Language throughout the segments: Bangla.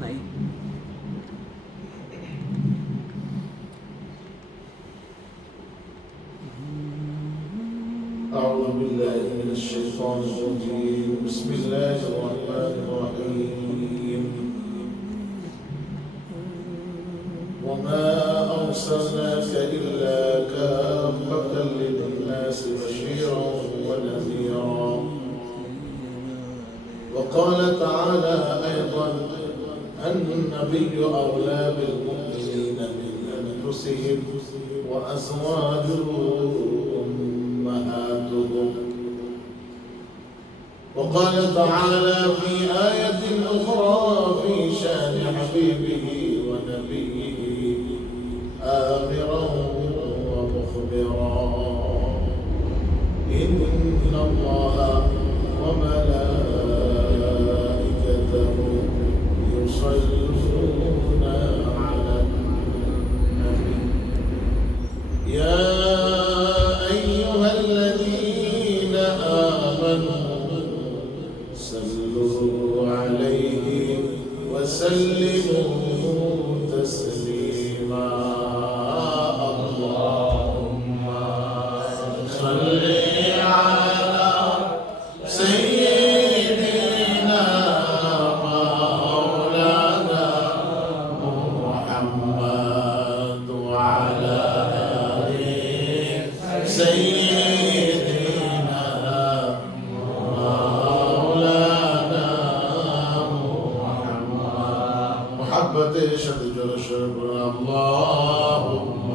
নাই। أعوذ بالله من الشيطان الرجيم. بسم الله الرحمن الرحيم. وما أرسلناك إلا كافة للناس بشيرا ونذيرا. وقال تعالى أيضا: النبي أولى بالمؤمنين من أنفسهم وأزواجه أمهاتهم. وقال تعالى في آية أخرى في شأن حبيبه ونبيه آمرا ومخبرا: إن الله وملائكته يصلون على النبي يا أيها الذين آمنوا صلوا عليه وسلموا تسليما. اللهم صل على سيدنا مولانا محمد وعلى آل سيدنا مولانا محمد. محبة شديد الشكر. اللهم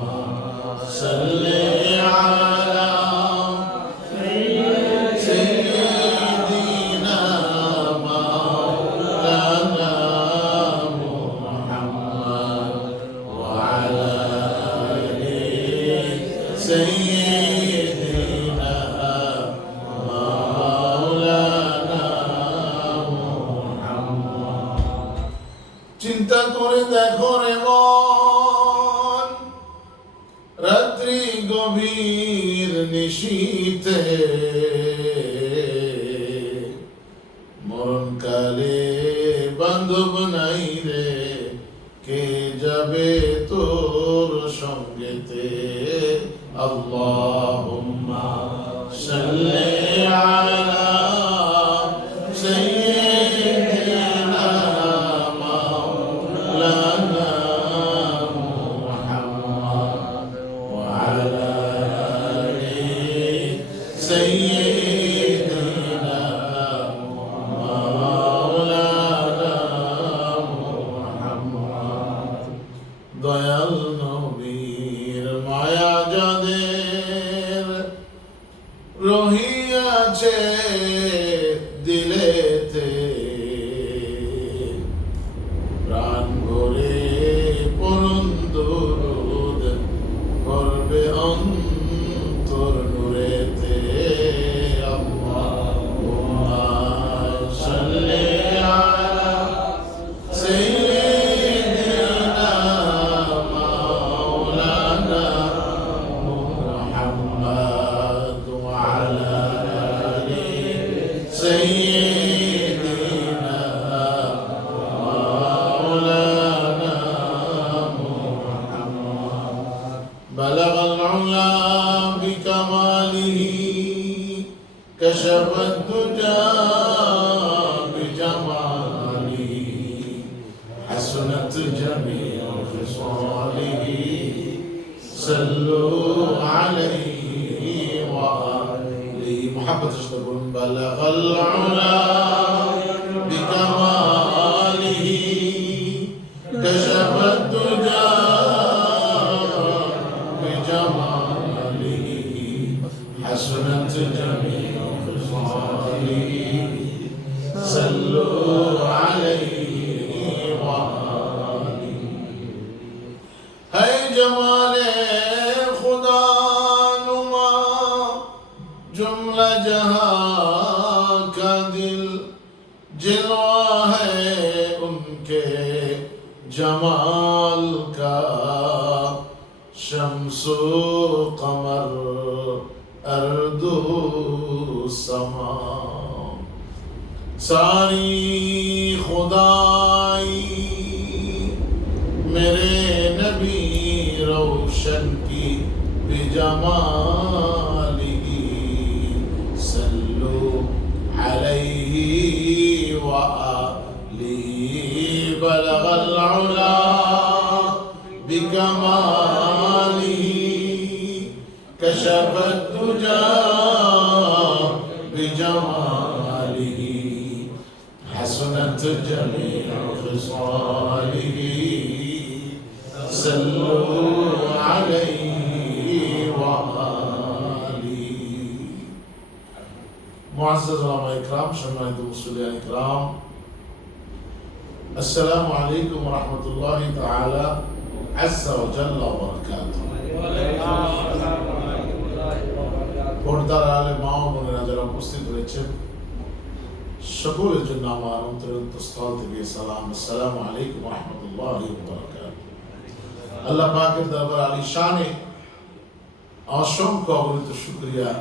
صل على سيدنا مولانا محمد وعلى آل سيدنا مولانا محمد. চিন্তা করে দেখো রে মন, রাত্রি গভীর নিশীথে মরণকালে বান্ধব নাই রে, কে যাবে তোর সঙ্গেতে। আল্লাহুম্মা সাল্লি আলা সাইয়্যিদিনা মাওলানা মুহাম্মদ ওয়া আলা আলি সাইয়্যিদিনা মাওলানা মুহাম্মদ। দয়াল নবীর মায়া যাদের রহিয়াছে দিলেতে, প্রাণ ভরে পরম দরুদ করবে অন্তর নূরেতে। আল্লাহুম্মা সাল্লি আলা সাইয়্যিদিনা মাওলানা মুহাম্মদ ওয়া আলা আলি সাইয়্যিদিনা مولانا محمد. بلغ العلا بكماله كشف الدجى بجماله حسنت جميع خصاله صلوا عليه وآله. محبة تشتغل. بلغ العلا بكماله كشف الدجى بجماله حسنت جميع خصاله صلوا عليه وآله. है जमाले खुदा नुमा जुमला जहां का दिल, जिलवा है उनके जमाल का, शम्सो कमर अर्दो समा। सारी खुदाई بجماله صلوا عليه وآله بلغ العلا بكماله كشف الدجى بجماله حسنت جميع خصاله صلوا عليه وآله معزز علماء ইকরাম সম্মানিত মুসল্লিয়ান ইকরাম আসসালামু আলাইকুম ওয়া রাহমাতুল্লাহি তাআলা আযজা ওয়া জাল্লা ওয়া বারাকাতুহু পর্দার আলে মা ও বোনেরা যারা উপস্থিত হয়েছেন সকলের জন্য আমার অন্তরস্থল থেকে সালাম আসসালামু আলাইকুম ওয়া রাহমাতুল্লাহি ওয়া বারাকাতুহু আল্লাহ পাকের দরবার আলিশানে অসংখ্য অগণিত শুকরিয়া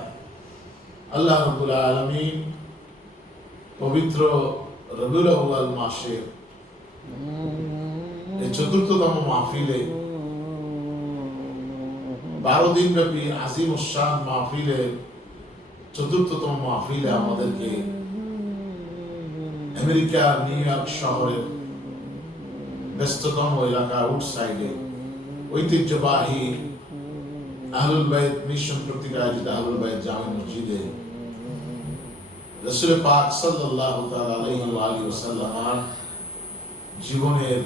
আল্লাহ রাব্বুল আলামিন পবিত্র রবিউল আউয়াল মাসের এই চতুর্থতম মাহফিলে 12 দিন ব্যাপী আজিম উশান মাহফিলে চতুর্থতম মাহফিলে আমাদেরকে আমেরিকার নিউ ইয়র্ক শহরের ব্যস্ততম এলাকা আউটসাইডে ঐতিহ্যবাহী আহলুল বাইত মিশন কর্তৃক আয়োজিত আহলুল বাইত জামে মসজিদে রাসূল পাক সাল্লাল্লাহু তাআলা আলাইহি ওয়া আলিহি ওয়াসাল্লাম জীবনের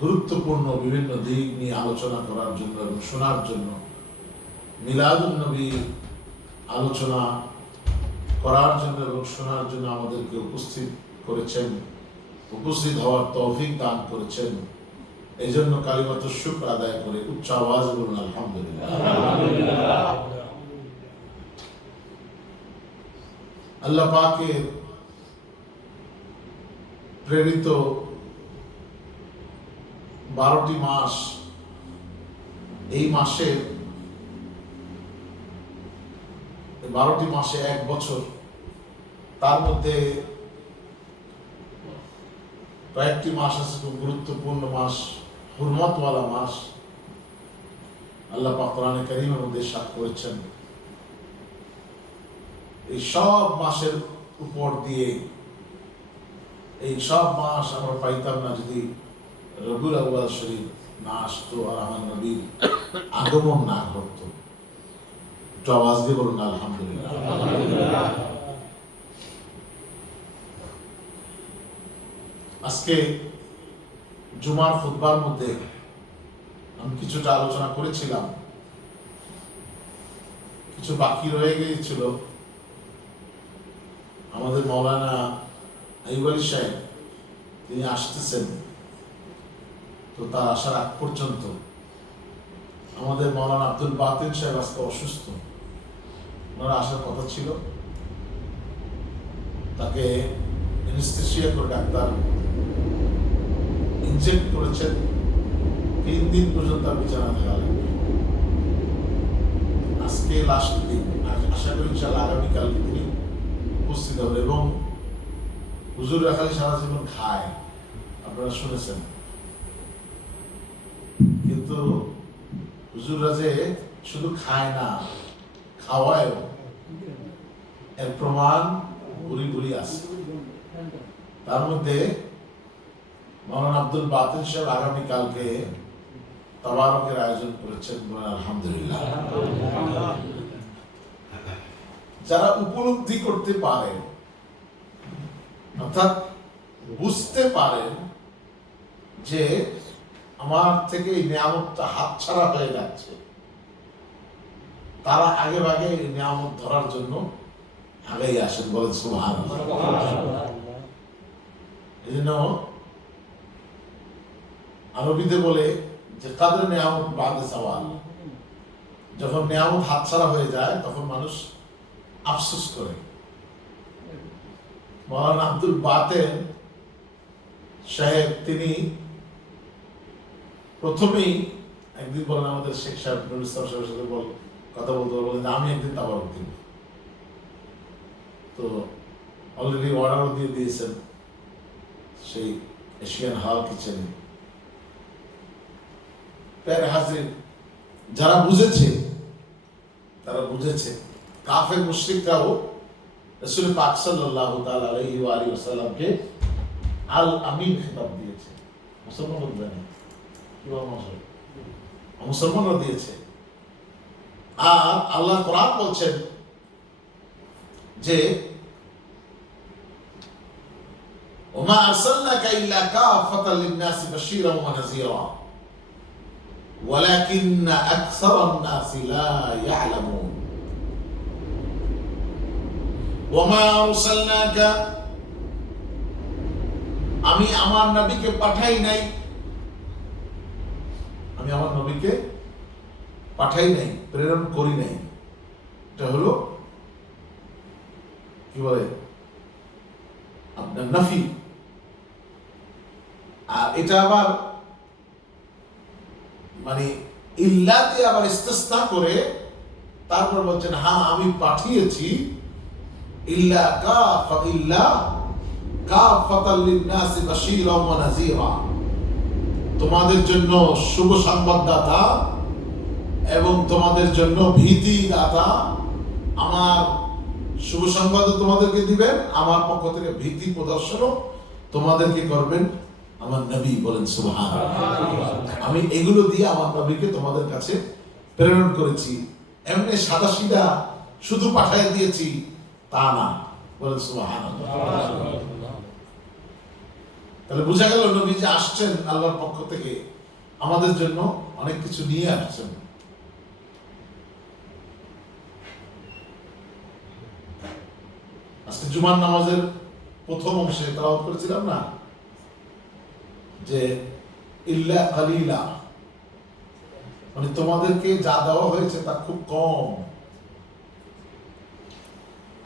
গুরুত্বপূর্ণ বিভিন্ন দিক নিয়ে আলোচনা করার জন্য এবং শোনার জন্য মিলাদুন নবী আলোচনা করার জন্য এবং শোনার জন্য আমাদেরকে উপস্থিত করেছেন, উপস্থিত হওয়ার তৌফিক দান করেছেন। এই জন্য কালিমাতুশ শুকর আদায় করে উচ্চ আওয়াজে বলুন আলহামদুলিল্লাহ। আল্লাহ পাকের প্রেরিত 12টি মাস, এই মাসের 12টি মাসে 1 বছর, তার মধ্যে কয়েকটি মাস আছে খুব গুরুত্বপূর্ণ মাস, হুরমতওয়ালা মাস। আল্লাহ পাক কোরআনে কারীমের মধ্যে ইরশাদ করেছেন এই সব মাসের উপর দিয়ে এই সব মাস আমরা পাইতাম না যদি রবিউল আউয়াল শরীফ না আসতো আর আমার নবীর আগমন না ঘটতো। একটু আওয়াজ দিয়ে বলুন আলহামদুলিল্লাহ। আজকে জুমার খুতবার মধ্যে আমি কিছুটা আলোচনা করেছিলাম, কিছু বাকি রয়ে গিয়েছিল। আমাদের মাওলানা আইয়ুব আলী সাহেব তিনি আসতেছেন, তো তার আসার আগ পর্যন্ত আমাদের মাওলানা আব্দুল বাতিন সাহেব আজকে অসুস্থ, ওনারা আসার কথা ছিল। তাকে অ্যানেস্থেসিয়া করে ডাক্তার ইনজেক্ট করেছেন, 3 দিন পর্যন্ত তার বিছানা থাকা লাগবে। আজকে লাস্ট দিন, আশা করি ইনশাআল্লাহ আগামীকাল তিনি উপস্থিত হবে। এবং হুজুর খালি সারা জীবন খায়, আপনারা শুনেছেন, কিন্তু হুজুররা যে শুধু খায় না, খাওয়ায়ও, এর প্রমাণ বুড়ি বুড়ি আছে। তার মধ্যে মাওলানা আব্দুল বাতিন সাহেব আগামীকালকে তাবারকের আয়োজন করেছেন, বলেন আলহামদুলিল্লাহ। যারা উপলব্ধি করতে পারেন, অর্থাৎ বুঝতে পারেন যে আমার থেকে এই নিয়ামতটা হাতছাড়া হয়ে যাচ্ছে, তারা আগে ভাগে এই নিয়ামত ধরার জন্য আগেই আসেন, বলেন সুবহানাল্লাহ। এই জন্য আরবিতে বলে যে কাদরে নিয়ামত বাদে সওয়াল, যখন নিয়ামত হাতছাড়া হয়ে যায় তখন মানুষ আফসোস করে। মাওলানা আব্দুল বাতেন সাহেব তিনি প্রথমেই একদিন বলেন আমাদের শেখ সাহেব নুরুল ইসলাম সাহেবের সাথে কথা বলতে বলেন যে আমি একদিন তাবারক দিব। তো অলরেডি অর্ডারও দিয়ে দিয়েছেন সেই এশিয়ান হল কিচেনে। প্যার হাজির যারা বুঝেছে তারা বুঝেছে। কাফের মুশরিকরাও রাসূল পাক সাল্লাল্লাহু তাআলা আলাইহি ওয়া আলিহি ওয়াসাল্লামকে আল আমিন খেতাব দিয়েছে। মুসলমানরা দেয় না, কি বল মুসলমানরা দিয়েছে। আর আল্লাহ কোরআন বলছেন যে ওমা আরসালনাকা ইল্লা কাফাতাল লিন-নাসি বাশীরান ওয়া নাযীরা ওয়ালাকিন্না আকসারান নাসি লা ইয়ালামুন। ওমা আরসালনাকা, আমি আমার নবীকে পাঠাই নাই, আমি আমার নবীকে পাঠাই নাই, প্রেরণ করি নাই। এটা হলো কি বলে আপনার নাফি। আর এটা আবার মানে ইল্লাতে আবার ইস্তিসনা করে তারপর বলছেন হ্যাঁ আমি পাঠিয়েছি ইল্লা কাফাতাল লিন-নাসি বাশীরান ওয়া নাযীরা, তোমাদের জন্য শুভ সংবাদদাতা এবং তোমাদের জন্য ভীতিদাতা। আমার শুভ সংবাদও তোমাদেরকে দিবেন, আমার পক্ষ থেকে ভীতি প্রদর্শনও তোমাদেরকে করবেন আমার নবী। বলেন সুবহানাল্লাহ। আমি এগুলো দিয়ে আমার নবীকে তোমাদের কাছে প্রেরণ করেছি, এমনি সাদা সিধা শুধু পাঠিয়ে দিয়েছি তা না। বলেন সুবহানাল্লাহ। তাহলে বোঝা গেল নবী যে আসছেন আল্লাহর পক্ষ থেকে আমাদের জন্য অনেক কিছু নিয়ে আসছেন। আজকে জুমার নামাজের প্রথম অংশে তেলাওয়াত করেছিলাম না যে ইল্লা কালিলা, মানে তোমাদেরকে যা দেওয়া হয়েছে তা খুব কম।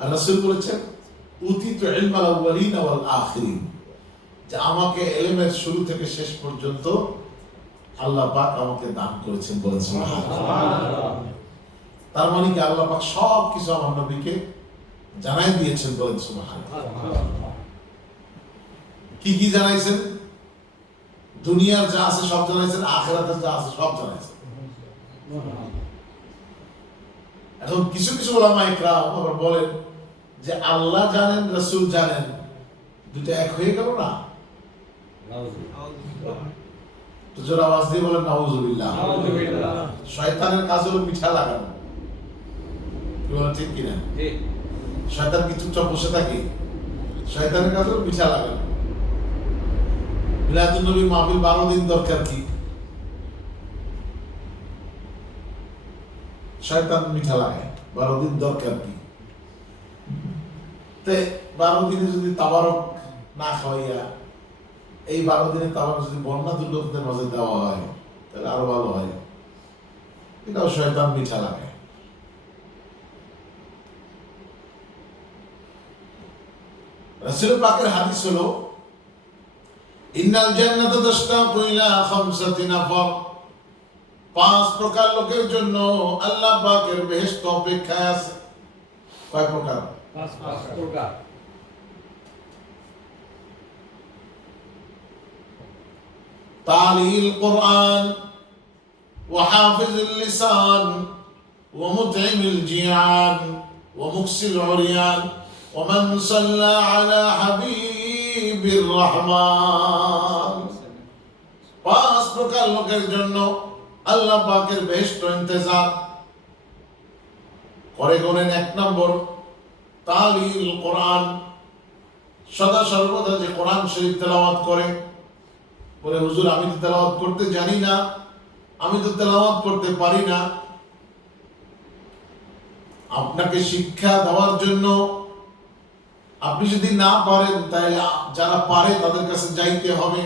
আর রাসূল বলেছেন উতিতু ইলমাল আউয়ালিন ওয়াল আখিরিন, যে আমাকে ইলমের শুরু থেকে শেষ পর্যন্ত আল্লাহ পাক আমাকে দান করেছেন। বলেন সুবহানাল্লাহ। তার মানে কি আল্লাহ পাক সব কিছু আমার নবীকে জানাই দিয়েছেন। বলেন সুবহানাল্লাহ। কি কি জানাইছেন? দুনিয়ার যা আছে সব জানাইছেন, আখিরাতের যা আছে সব জানাইছেন। এখন কিছু কিছু উলামা ইকরাম আবার বলেন যে আল্লাহ জানেন রাসূল জানেন, দুটো এক হয়ে গেল না? তো জোর আওয়াজ দিয়ে বলেন নাউযুবিল্লাহ। শয়তানের কাজ হলো মিঠা লাগানো, কি বলেন ঠিক কিনা? শয়তান কি চুপচাপ বসে থাকে? শয়তানের কাজ হলো মিঠা লাগানো। মিলাদুন নবী মাহফিল 12 দিন দরকার কি? শয়তান মিঠা লাগায়, 12 দিন দরকার কি? 12 দিনে যদি তাবারক না খাওয়াইয়া এই 12 দিনে তাবারক যদি বন্যা দুর্গতদের মাঝে দেওয়া হয় তাহলে আরো ভালো হয়। এটাও শয়তান মিঠা লাগায়। রাসূল পাকের হাদিস হলো ইন্নাল জান্নাতা তাশতাকু ইলা খামসাতি নাফর, 5 প্রকার লোকের জন্য আল্লাহ পাকের বেহেশত অপেক্ষায় আছে। কয় প্রকার? 5 প্রকার। তালিল কুরআন ওয়া হাফিজুল লিসান ওয়া মুতঈমুল জিয়ান ওয়া মুকসিল উরিয়ান ওয়া মান সাল্লা আলা হাবিবির রহমান। 5 প্রকার লোকের জন্য আল্লাহ পাকের বেহেশত ইন্তজার করে। গুণেন 1 নম্বর তালিল কোরআন, সদা সর্বদা যে কোরআন শরীফ তেলাওয়াত করে। বলে হুজুর আমি তো তেলাওয়াত করতে জানি না, আমি তো তেলাওয়াত করতে পারি না। আপনাকে শিক্ষা দেওয়ার জন্য আপনি যদি না পারেন তাহলে যারা পারে তাদের কাছে যাইতে হবে।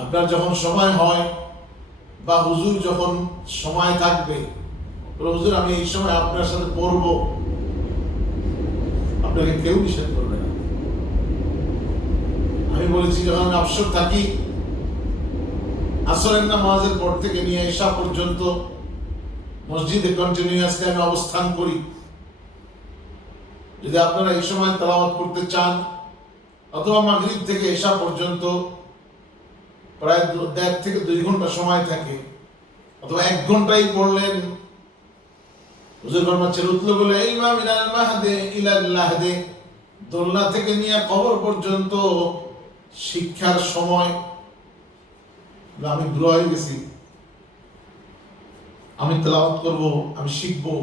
আপনার যখন সময় হয় বা হুজুর যখন সময় থাকবে, হুজুর আমি এই সময় আপনার সাথে পড়বো, আপনাকে কেউ নিষেধ করবে না। আমি বলেছি যখন আমি অবসর থাকি আসরের নামাজের পর থেকে নিয়ে ঈশা পর্যন্ত মসজিদে কন্টিনিউয়াসলি আমি অবস্থান করি। যদি আপনারা এই সময় তেলাওয়াত করতে চান অথবা মাগরিব থেকে ঈশা পর্যন্ত প্রায় 1.5 থেকে 2 ঘন্টা সময় থাকে, অথবা 1 ঘন্টাই পড়লেন। হুজুর ফরমাচ্ছেন উতলুবুল ইলমা মিনাল মাহদি ইলাল লাহদি, দোলনা থেকে নিয়ে কবর পর্যন্ত শিক্ষার সময়। আমি বুড়ো হয়ে গেছি, আমি তেলাওয়াত করব, আমি শিখবো,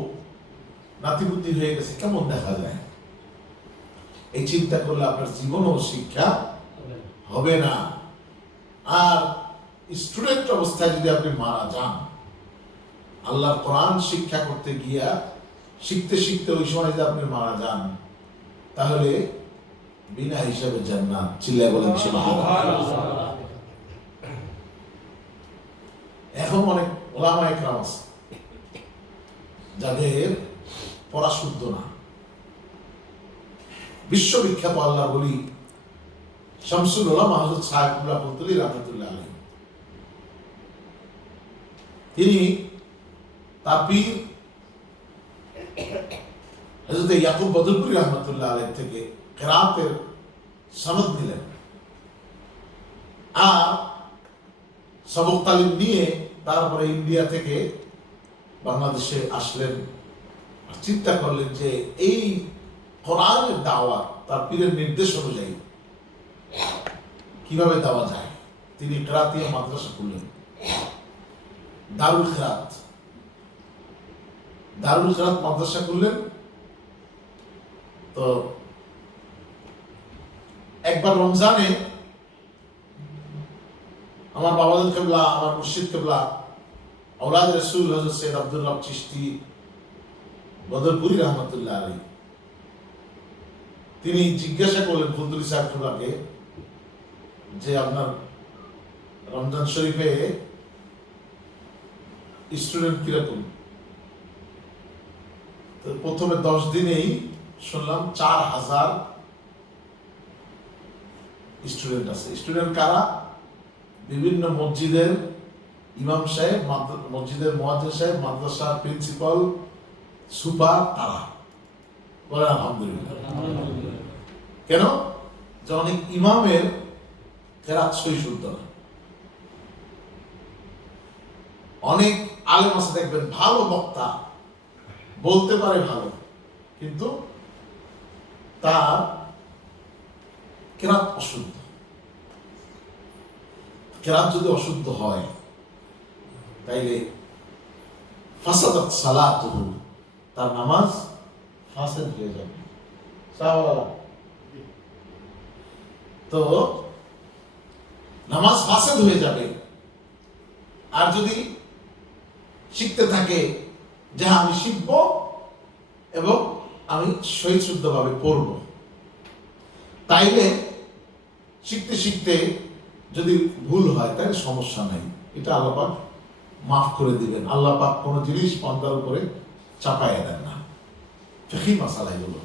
নাতিপুতি হয়ে গেছে, কেমন দেখা যায়? এই চিন্তা করলে আপনার জীবনও শিক্ষা হবে না। আর স্টুডেন্ট অবস্থায় যদি আপনি মারা যান, আল্লাহর কোরআন শিক্ষা করতে গিয়া শিখতে শিখতে ওই সময় যদি আপনি মারা যান, তাহলে বিনা হিসাবে জান্নাত। চিল্লায় বলেন সুবহানাল্লাহ। এখন অনেক ওলামা একরাম আছে যাদের পড়া শুদ্ধ না। বিশ্ববিখ্যাত আল্লাহ বলি শামসুল উলামা হযরত সাহেবুল্লাহ ফতুলি রাহমাতুল্লাহ আলাইহি, তিনি তার পীর হযরত ইয়াকুব বদরপুরি রাহমাতুল্লাহ আলাইহি থেকে কিরাতের সনদ নিলেন, আর সবক তালিম নিয়ে তারপরে ইন্ডিয়া থেকে বাংলাদেশে আসলেন। চিন্তা করলেন যে এই কোরআনের দাওয়াত তার পীরের নির্দেশ অনুযায়ী কিভাবে দেওয়া যায়। তিনি কিরাতিয়া মাদ্রাসা খুললেন, দারুল কিরাত মাদ্রাসা খুললেন। তো একবার রমজানে আমার বাবাদের কেবলা, আমার মুর্শিদ কেবলা আওলাদ রাসূল হযরত সৈয়দ আব্দুর রব চিশতি বদরপুরি রাহমাতুল্লাহ আলাইহি, তিনি জিজ্ঞাসা করলেন ফতুলি সাহেব কেবলাকে যে আপনার রমজান শরীফে স্টুডেন্ট কিরকম? তো প্রথমে 10 দিনেই শুনলাম 4000 স্টুডেন্ট আছে। স্টুডেন্ট কারা? বিভিন্ন মসজিদের ইমাম সাহেব, মসজিদের মুয়াজ্জিন সাহেব, মাদ্রাসার প্রিন্সিপাল, সুপার, তারা। বলেন আলহামদুলিল্লাহ। কেন? যে অনেক ইমামের কেরাত সই শুদ্ধ না। অনেক আলেম আছে দেখবেন ভালো বক্তা, বলতে পারে ভালো, কিন্তু তার কেরাত অশুদ্ধ। কেরাত যদি অশুদ্ধ হয় তাইলে ফাসাদাত সালাতুহু, তার নামাজ ফাসেদ হয়ে যাবে। তো নামাজ ফাসেদ হয়ে যাবে। আর যদি শিখতে থাকে যে আমি শিখব এবং আমি সহি শুদ্ধভাবে পড়ব, তাইলে শিখতে শিখতে যদি ভুল হয় তাহলে সমস্যা নাই, এটা আল্লাহ পাক মাফ করে দিবেন। আল্লাহ পাক কোনো জিনিস বান্দার উপরে চাপাইয়া দেন না। ফিকহি মাসালা এগুলো,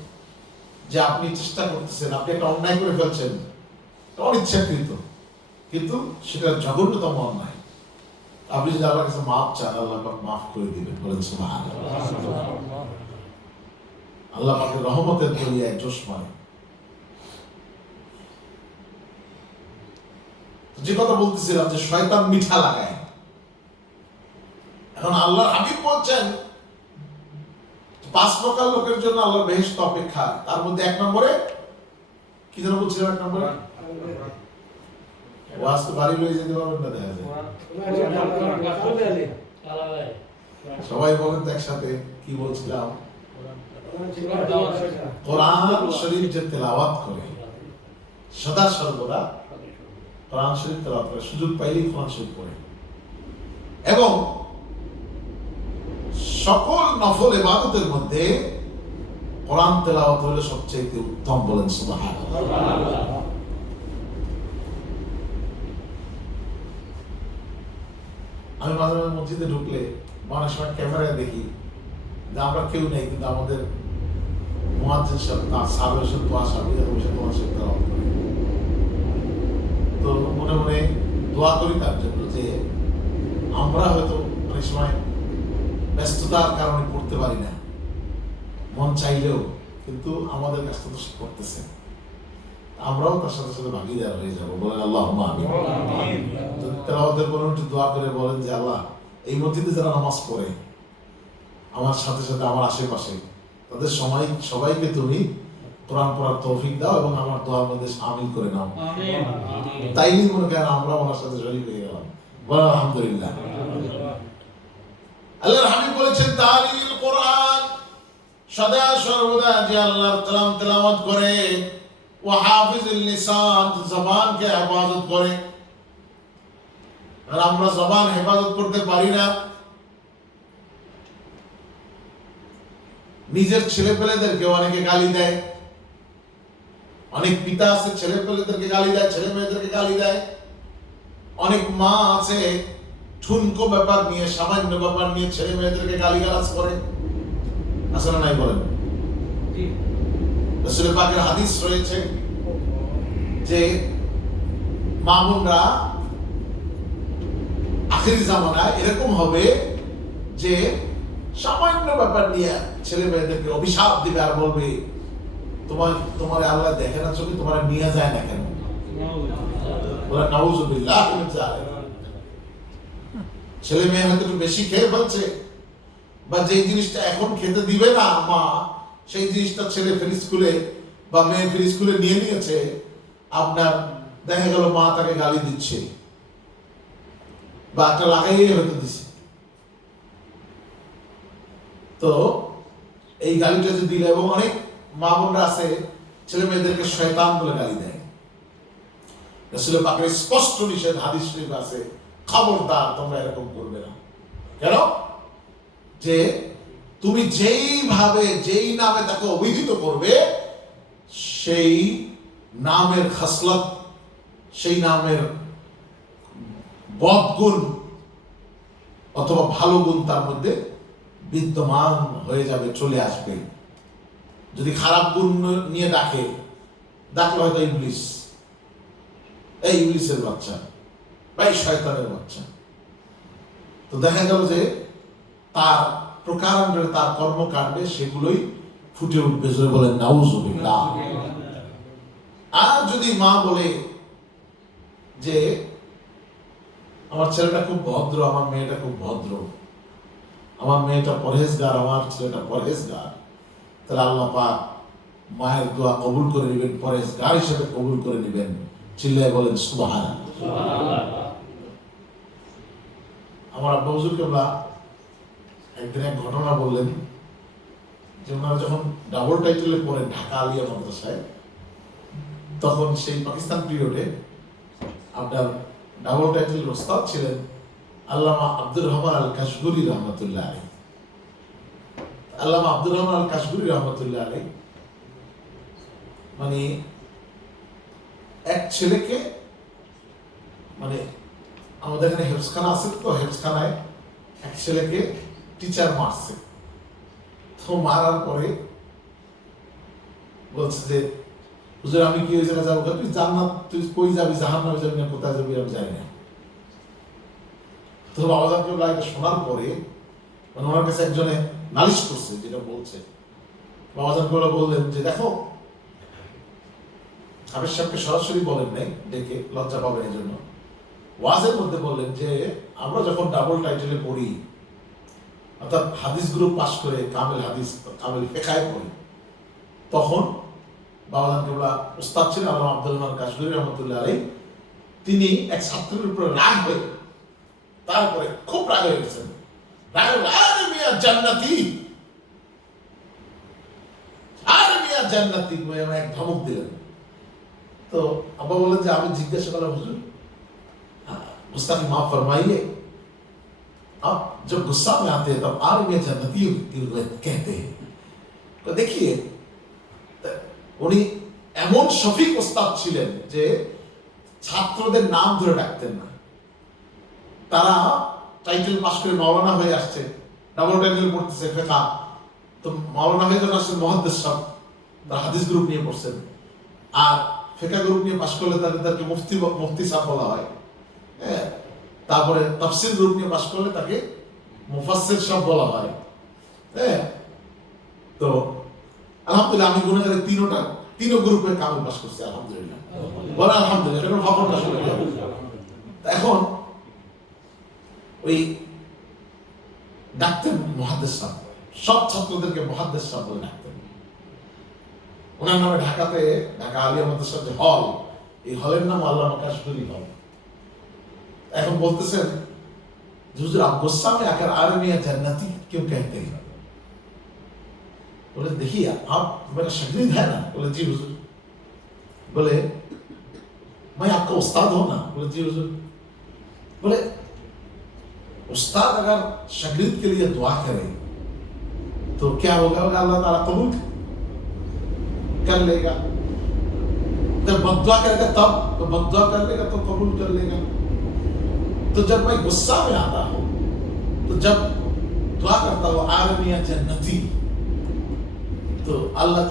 যে আপনি চেষ্টা করতেছেন, আপনি একটা অন্যায় করে ফেলছেন অনিচ্ছাকৃত, কিন্তু সেটা জঘন্যতম অন্যায়, আপনি যদি আল্লাহর কাছে মাফ চান, আল্লাহ পাক মাফ করে দিবেন। বলেন সুবহানাল্লাহ। আল্লাহ পাকের রহমতের দরিয়ায় জোশ মারে। যে কথা বলতেছিলাম যে শয়তান মিঠা লাগায়, এখন আল্লাহর হাবিব বলছেন 5 প্রকার লোকের জন্য আল্লাহর বেহেশত অপেক্ষা। তার মধ্যে 1 নম্বরে কি যেন বলছিলাম? 1 নম্বরে ওয়াজ তো বাড়ি লয়ে যেতে পারবেন না, দেখা যায়। সবাই বলেন তো একসাথে, কি বলছিলাম? কোরআন শরীফ যে তেলাওয়াত করে, সদা সর্বদা কোরআন শরীফ তেলাওয়াত করে, সুযোগ পাইলেই কোরআন শরীফ পড়ে, এবং সকল নফল ইবাদতের মধ্যে কোরআন তেলাওয়াত হলো সবচেয়ে উত্তম। বলেন সুবহানাল্লাহ। আমি মাঝে মাঝে মসজিদে ঢুকলে অনেক সময় ক্যামেরায় দেখি যে আমরা কেউ নেই, কিন্তু আমাদের মুয়াজ্জিন সাহেব, তার সাহেবের সাথে দোয়া সাহেব বসে কোরআন শরীফ তেলাওয়াত করে। তো মনে মনে দোয়া করি তার জন্য, যে আমরা হয়তো অনেক সময় ব্যস্ততার কারণে পড়তে পারি না, মন চাইলেও, কিন্তু আমাদের ব্যস্ততা করতেছে। আমরাও তার সাথে সাথে ভাগিদার হয়ে যাবো। বলেন আল্লাহুম্মা আমিন। তেলাওয়াতের পরে একটু দোয়া করে বলেন যে আল্লাহ, এই মসজিদে যারা নামাজ পড়ে আমার সাথে সাথে আমার আশেপাশে তাদের সবাইকে তুমি কোরআন পড়ার তৌফিক দাও এবং আমার দোয়ার মধ্যে শামিল করে নাও। তাই মনে করেন আমরা ওনার সাথে শরীক হয়ে গেলাম। বলেন আলহামদুলিল্লাহ। আল্লাহর হাবিব বলেছেন তালিল কোরআন, সদা সর্বদা যে আল্লাহর কালাম তেলাওয়াত করে, ওয়া হাফিজুল লিসান, জবানকে হেফাজত করে। আর আমরা জবান হেফাজত করতে পারি না। নিজের ছেলে পেলেদেরকে অনেকে গালি দেয়, অনেক পিতা আছে ছেলে পেলেদেরকে গালি দেয়, ছেলে মেয়েদেরকে গালি দেয়। অনেক মা আছে ঠুনকো ব্যাপার নিয়ে, সামান্য ব্যাপার নিয়ে ছেলে মেয়েদেরকে গালিগালাজ করে। আসলে নাই বলেন? রাসূল পাকের হাদিস রয়েছে যে মা বোনরা আখিরি জামানায় এরকম হবে যে সামান্য ব্যাপার নিয়ে ছেলে মেয়েদেরকে অভিশাপ দিবে আর বলবে তোমার আল্লাহ দেখে না চোখে, তোমার নিয়ে যায় না কেন? ওরা নাউযুবিল্লাহ মিন যালিক। ছেলে মেয়ে হয়তো একটু বেশি খেয়ে ফেলছে, বা যে জিনিসটা এখন খেতে দিবে না মা, সেই জিনিসটা ছেলে ফ্রি স্কুলে বা মেয়ে ফ্রি স্কুলে নিয়ে নিয়েছে। আপনার দেখা গেল মা তাকে গালি দিচ্ছে বা একটা লাগাইয়ে হয়তো দিচ্ছে। তো এই গালিটা যে দিলে, এবং অনেক মা বোনরা আছে ছেলে মেয়েদেরকে শয়তান বলে গালি দেয়। রাসূল পাকের স্পষ্ট নিষেধ হাদিস শরীফ আছে, খবরদার তোমরা এরকম করবে না। কেন? যে তুমি যেইভাবে যেই নামে তাকে অভিহিত করবে, সেই নামের খাসলত, সেই নামের বদগুণ অথবা ভালো গুণ তার মধ্যে বিদ্যমান হয়ে যাবে, চলে আসবে। যদি খারাপ গুণ নিয়ে ডাকলে হয়তো ইবলিস, এই ইবলিসের বাচ্চা বা এই শয়তানের বাচ্চা। তো দেখা গেল যে তার প্রকারান্তরে তার কর্মকাণ্ডে সেগুলোই ফুটে উঠবে। জোরে বলেন নাউযুবিল্লাহ। আর যদি মা বলে যে আমার ছেলেটা খুব ভদ্র, আমার মেয়েটা খুব ভদ্র, আমার মেয়েটা পরহেজগার, আমার ছেলেটা পরহেজগার, তাহলে আল্লাহ পাক মায়ের দোয়া কবুল করে নেবেন, পরহেজগার হিসেবে কবুল করে নেবেন। চিল্লায় বলেন সুবহানাল্লাহ। আমার আব্বা হুজুর কেবলা একদিন এক ঘটনা বললেন যে ওনারা যখন ডাবল টাইটেলে পড়েন ঢাকা আলিয়া মাদ্রাসায়, তখন সেই পাকিস্তান পিরিয়ডে আপনার ডাবল টাইটেলের ওস্তাদ ছিলেন আল্লামা আব্দুর রহমান আল কাশগুরি রহমতুল্লাহ আলাইহি। আল্লামা আব্দুর রহমান আল কাশগুরি রহমতুল্লাহ আলাইহি মানে এক ছেলেকে, মানে আমাদের এখানে হেফজখানা আছে, তো হেফজখানায় এক ছেলেকে টিচার মারছে। তো মারার পরে বলছে যে হুজুর আমি কি ওই জায়গায় যাবো? তুই জান্নাত, তুই কই যাবি, জাহান্নামে যাবি না কোথায় যাবি আমি জানি না। তো বাবাজান কেবলা এটা শোনার পরে, মানে ওনার কাছে একজনে নালিশ করছে, যেটা বলছে বাবাজান কেবলা বললেন যে দেখো, হাফেজ সাহেবকে সরাসরি বলেন নাই, ডেকে লজ্জা পাবেন এই জন্য ওয়াজের মধ্যে বললেন যে আমরা যখন ডাবল টাইটেলে পড়ি, অর্থাৎ হাদিস গ্রুপ পাস করে কামেল হাদিস, কামেল ফিকহে পড়ি, তখন বাবাজান কেবলা উস্তাদ ছিলেন আল্লামা আব্দুর রহমান কাশগুরি রহমতুল্লাহ আলাইহি। তিনি এক ছাত্রের উপরে রাগ হয়ে, তারপরে খুব রাগ হয়ে গেছেন, আরে মিয়া জান্নাতি, আরে মিয়া জান্নাতি, এক ধমক দিলেন। তো আব্বা বললেন যে আমি জিজ্ঞাসা করলাম হুজুর गुस्ताखी माफ फरमाइए, आप जब गुस्सा में आते हैं तब आर में जन्नती कहते हैं। तो देखिए উনি এমন শফিক ওস্তাদ ছিলেন যে ছাত্রদের নাম ধরে ডাকতেন না। তারা টাইটেল পাস করে মাওলানা হয়ে আসছে, ডাবল টাইটেল পড়তেছে ফিকহ, তো মাওলানা হয়ে যখন আসছেন মুহাদ্দিস সাহেব, তারা হাদিস গ্রুপ নিয়ে পড়ছেন, আর ফিকহ গ্রুপ নিয়ে পাস করলে তাদেরকে মুফতি সাহেব বলা হয়। তারপরে তাফসীর গ্রুপ নিয়ে পাস করলে তাকে মুফাসসির সাহেব বলা হয়। তো আলহামদুলিল্লাহ আমি গুনাহগার তিনটা তিনও গ্রুপে কামিল পাস করছে, আলহামদুলিল্লাহ। বলে আলহামদুলিল্লাহ, এটা ভাবন না শুনে। এখন ওই ডাক্তার মুহাদ্দিস সাহেব, সব ছাত্রদেরকে মুহাদ্দিস সাহেব বলে ডাকতেন। ওনার নামে ঢাকাতে ঢাকা আলিয়া মাদ্রাসা যে হল, এই হলের নাম আল্লামা কাশফুলি হল। এখন বলতেছেন হুজুর आप गुस्सा में आकर आलमी जन्नती क्यों कहते हैं? बोले देखिए आप मेरा शागिर्द है ना। बोले जी हुजूर। बोले मैं आपका उस्ताद हूं ना। बोले जी हुजूर। बोले उस्ताद अगर शागिर्द के लिए दुआ करे तो क्या होगा? अल्लाह ताला कबूल कर लेगा। जब बद्दुआ करेगा तब, तो बद्दुआ कर लेगा तो कबूल कर लेगा। तो जब मैं गुस्सा में आता हूं, तो जब दुआ करता हूं आलमिया जन्नती, तो अल्लाह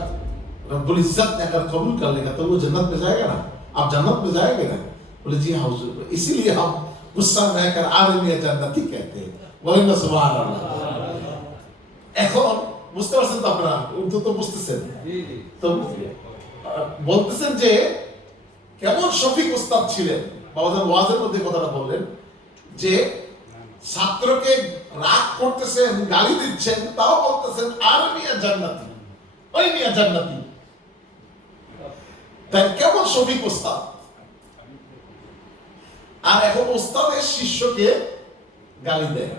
रब्बुल इज्जत ने अगर कबूल कर लेगा तो वो जन्नत में जाएगा ना। आप जन्नत में जाएंगे ना। बोले जी हाँ हुजूर। इसीलिए हम गुस्सा में आकर आलमिया जन्नती कहते हैं। बोले ना सुभान अल्लाह। এখন বুঝতে পারছেন তো আপনারা? উর্দু তো বুঝতেছেন। তো বলতেছেন যে কেমন শফিক ওস্তাদ ছিলেন। বাবাজান ওয়াজের মধ্যে কথাটা বললেন যে ছাত্রকে রাগ করতেছেন, গালি দিচ্ছেন, তাও বলতেছেন আর মিয়া জান্নাতি, ওই মিয়া জান্নাতি। তাই কেমন শফিক ওস্তাদ। আর এখন ওস্তাদের শিষ্যকে গালি দেয়।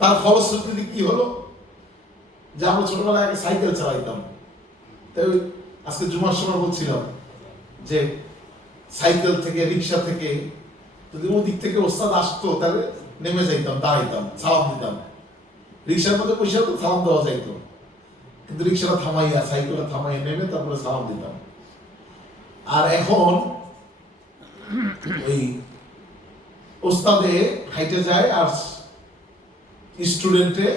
তার ফলশ্রুতিতে কি হলো যে আমরা ছোটবেলায় আগে সাইকেল চালাইতাম। তাই আজকে জুমার সময় বলছিলাম যে সাইকেল থেকে, রিক্সা থেকে যদি ওদিক থেকে ওস্তাদ আসতো তাহলে নেমে যাইতাম, দাঁড়াইতাম, সালাম দিতাম। রিক্সার মধ্যে পয়সা তো সালাম দেওয়া যাইতো, কিন্তু রিক্সাটা থামাইয়া, সাইকেলটা থামাইয়া নেমে তারপরে সালাম দিতাম। আর এখন ওই ওস্তাদে হাইটে যায় আর স্টুডেন্টে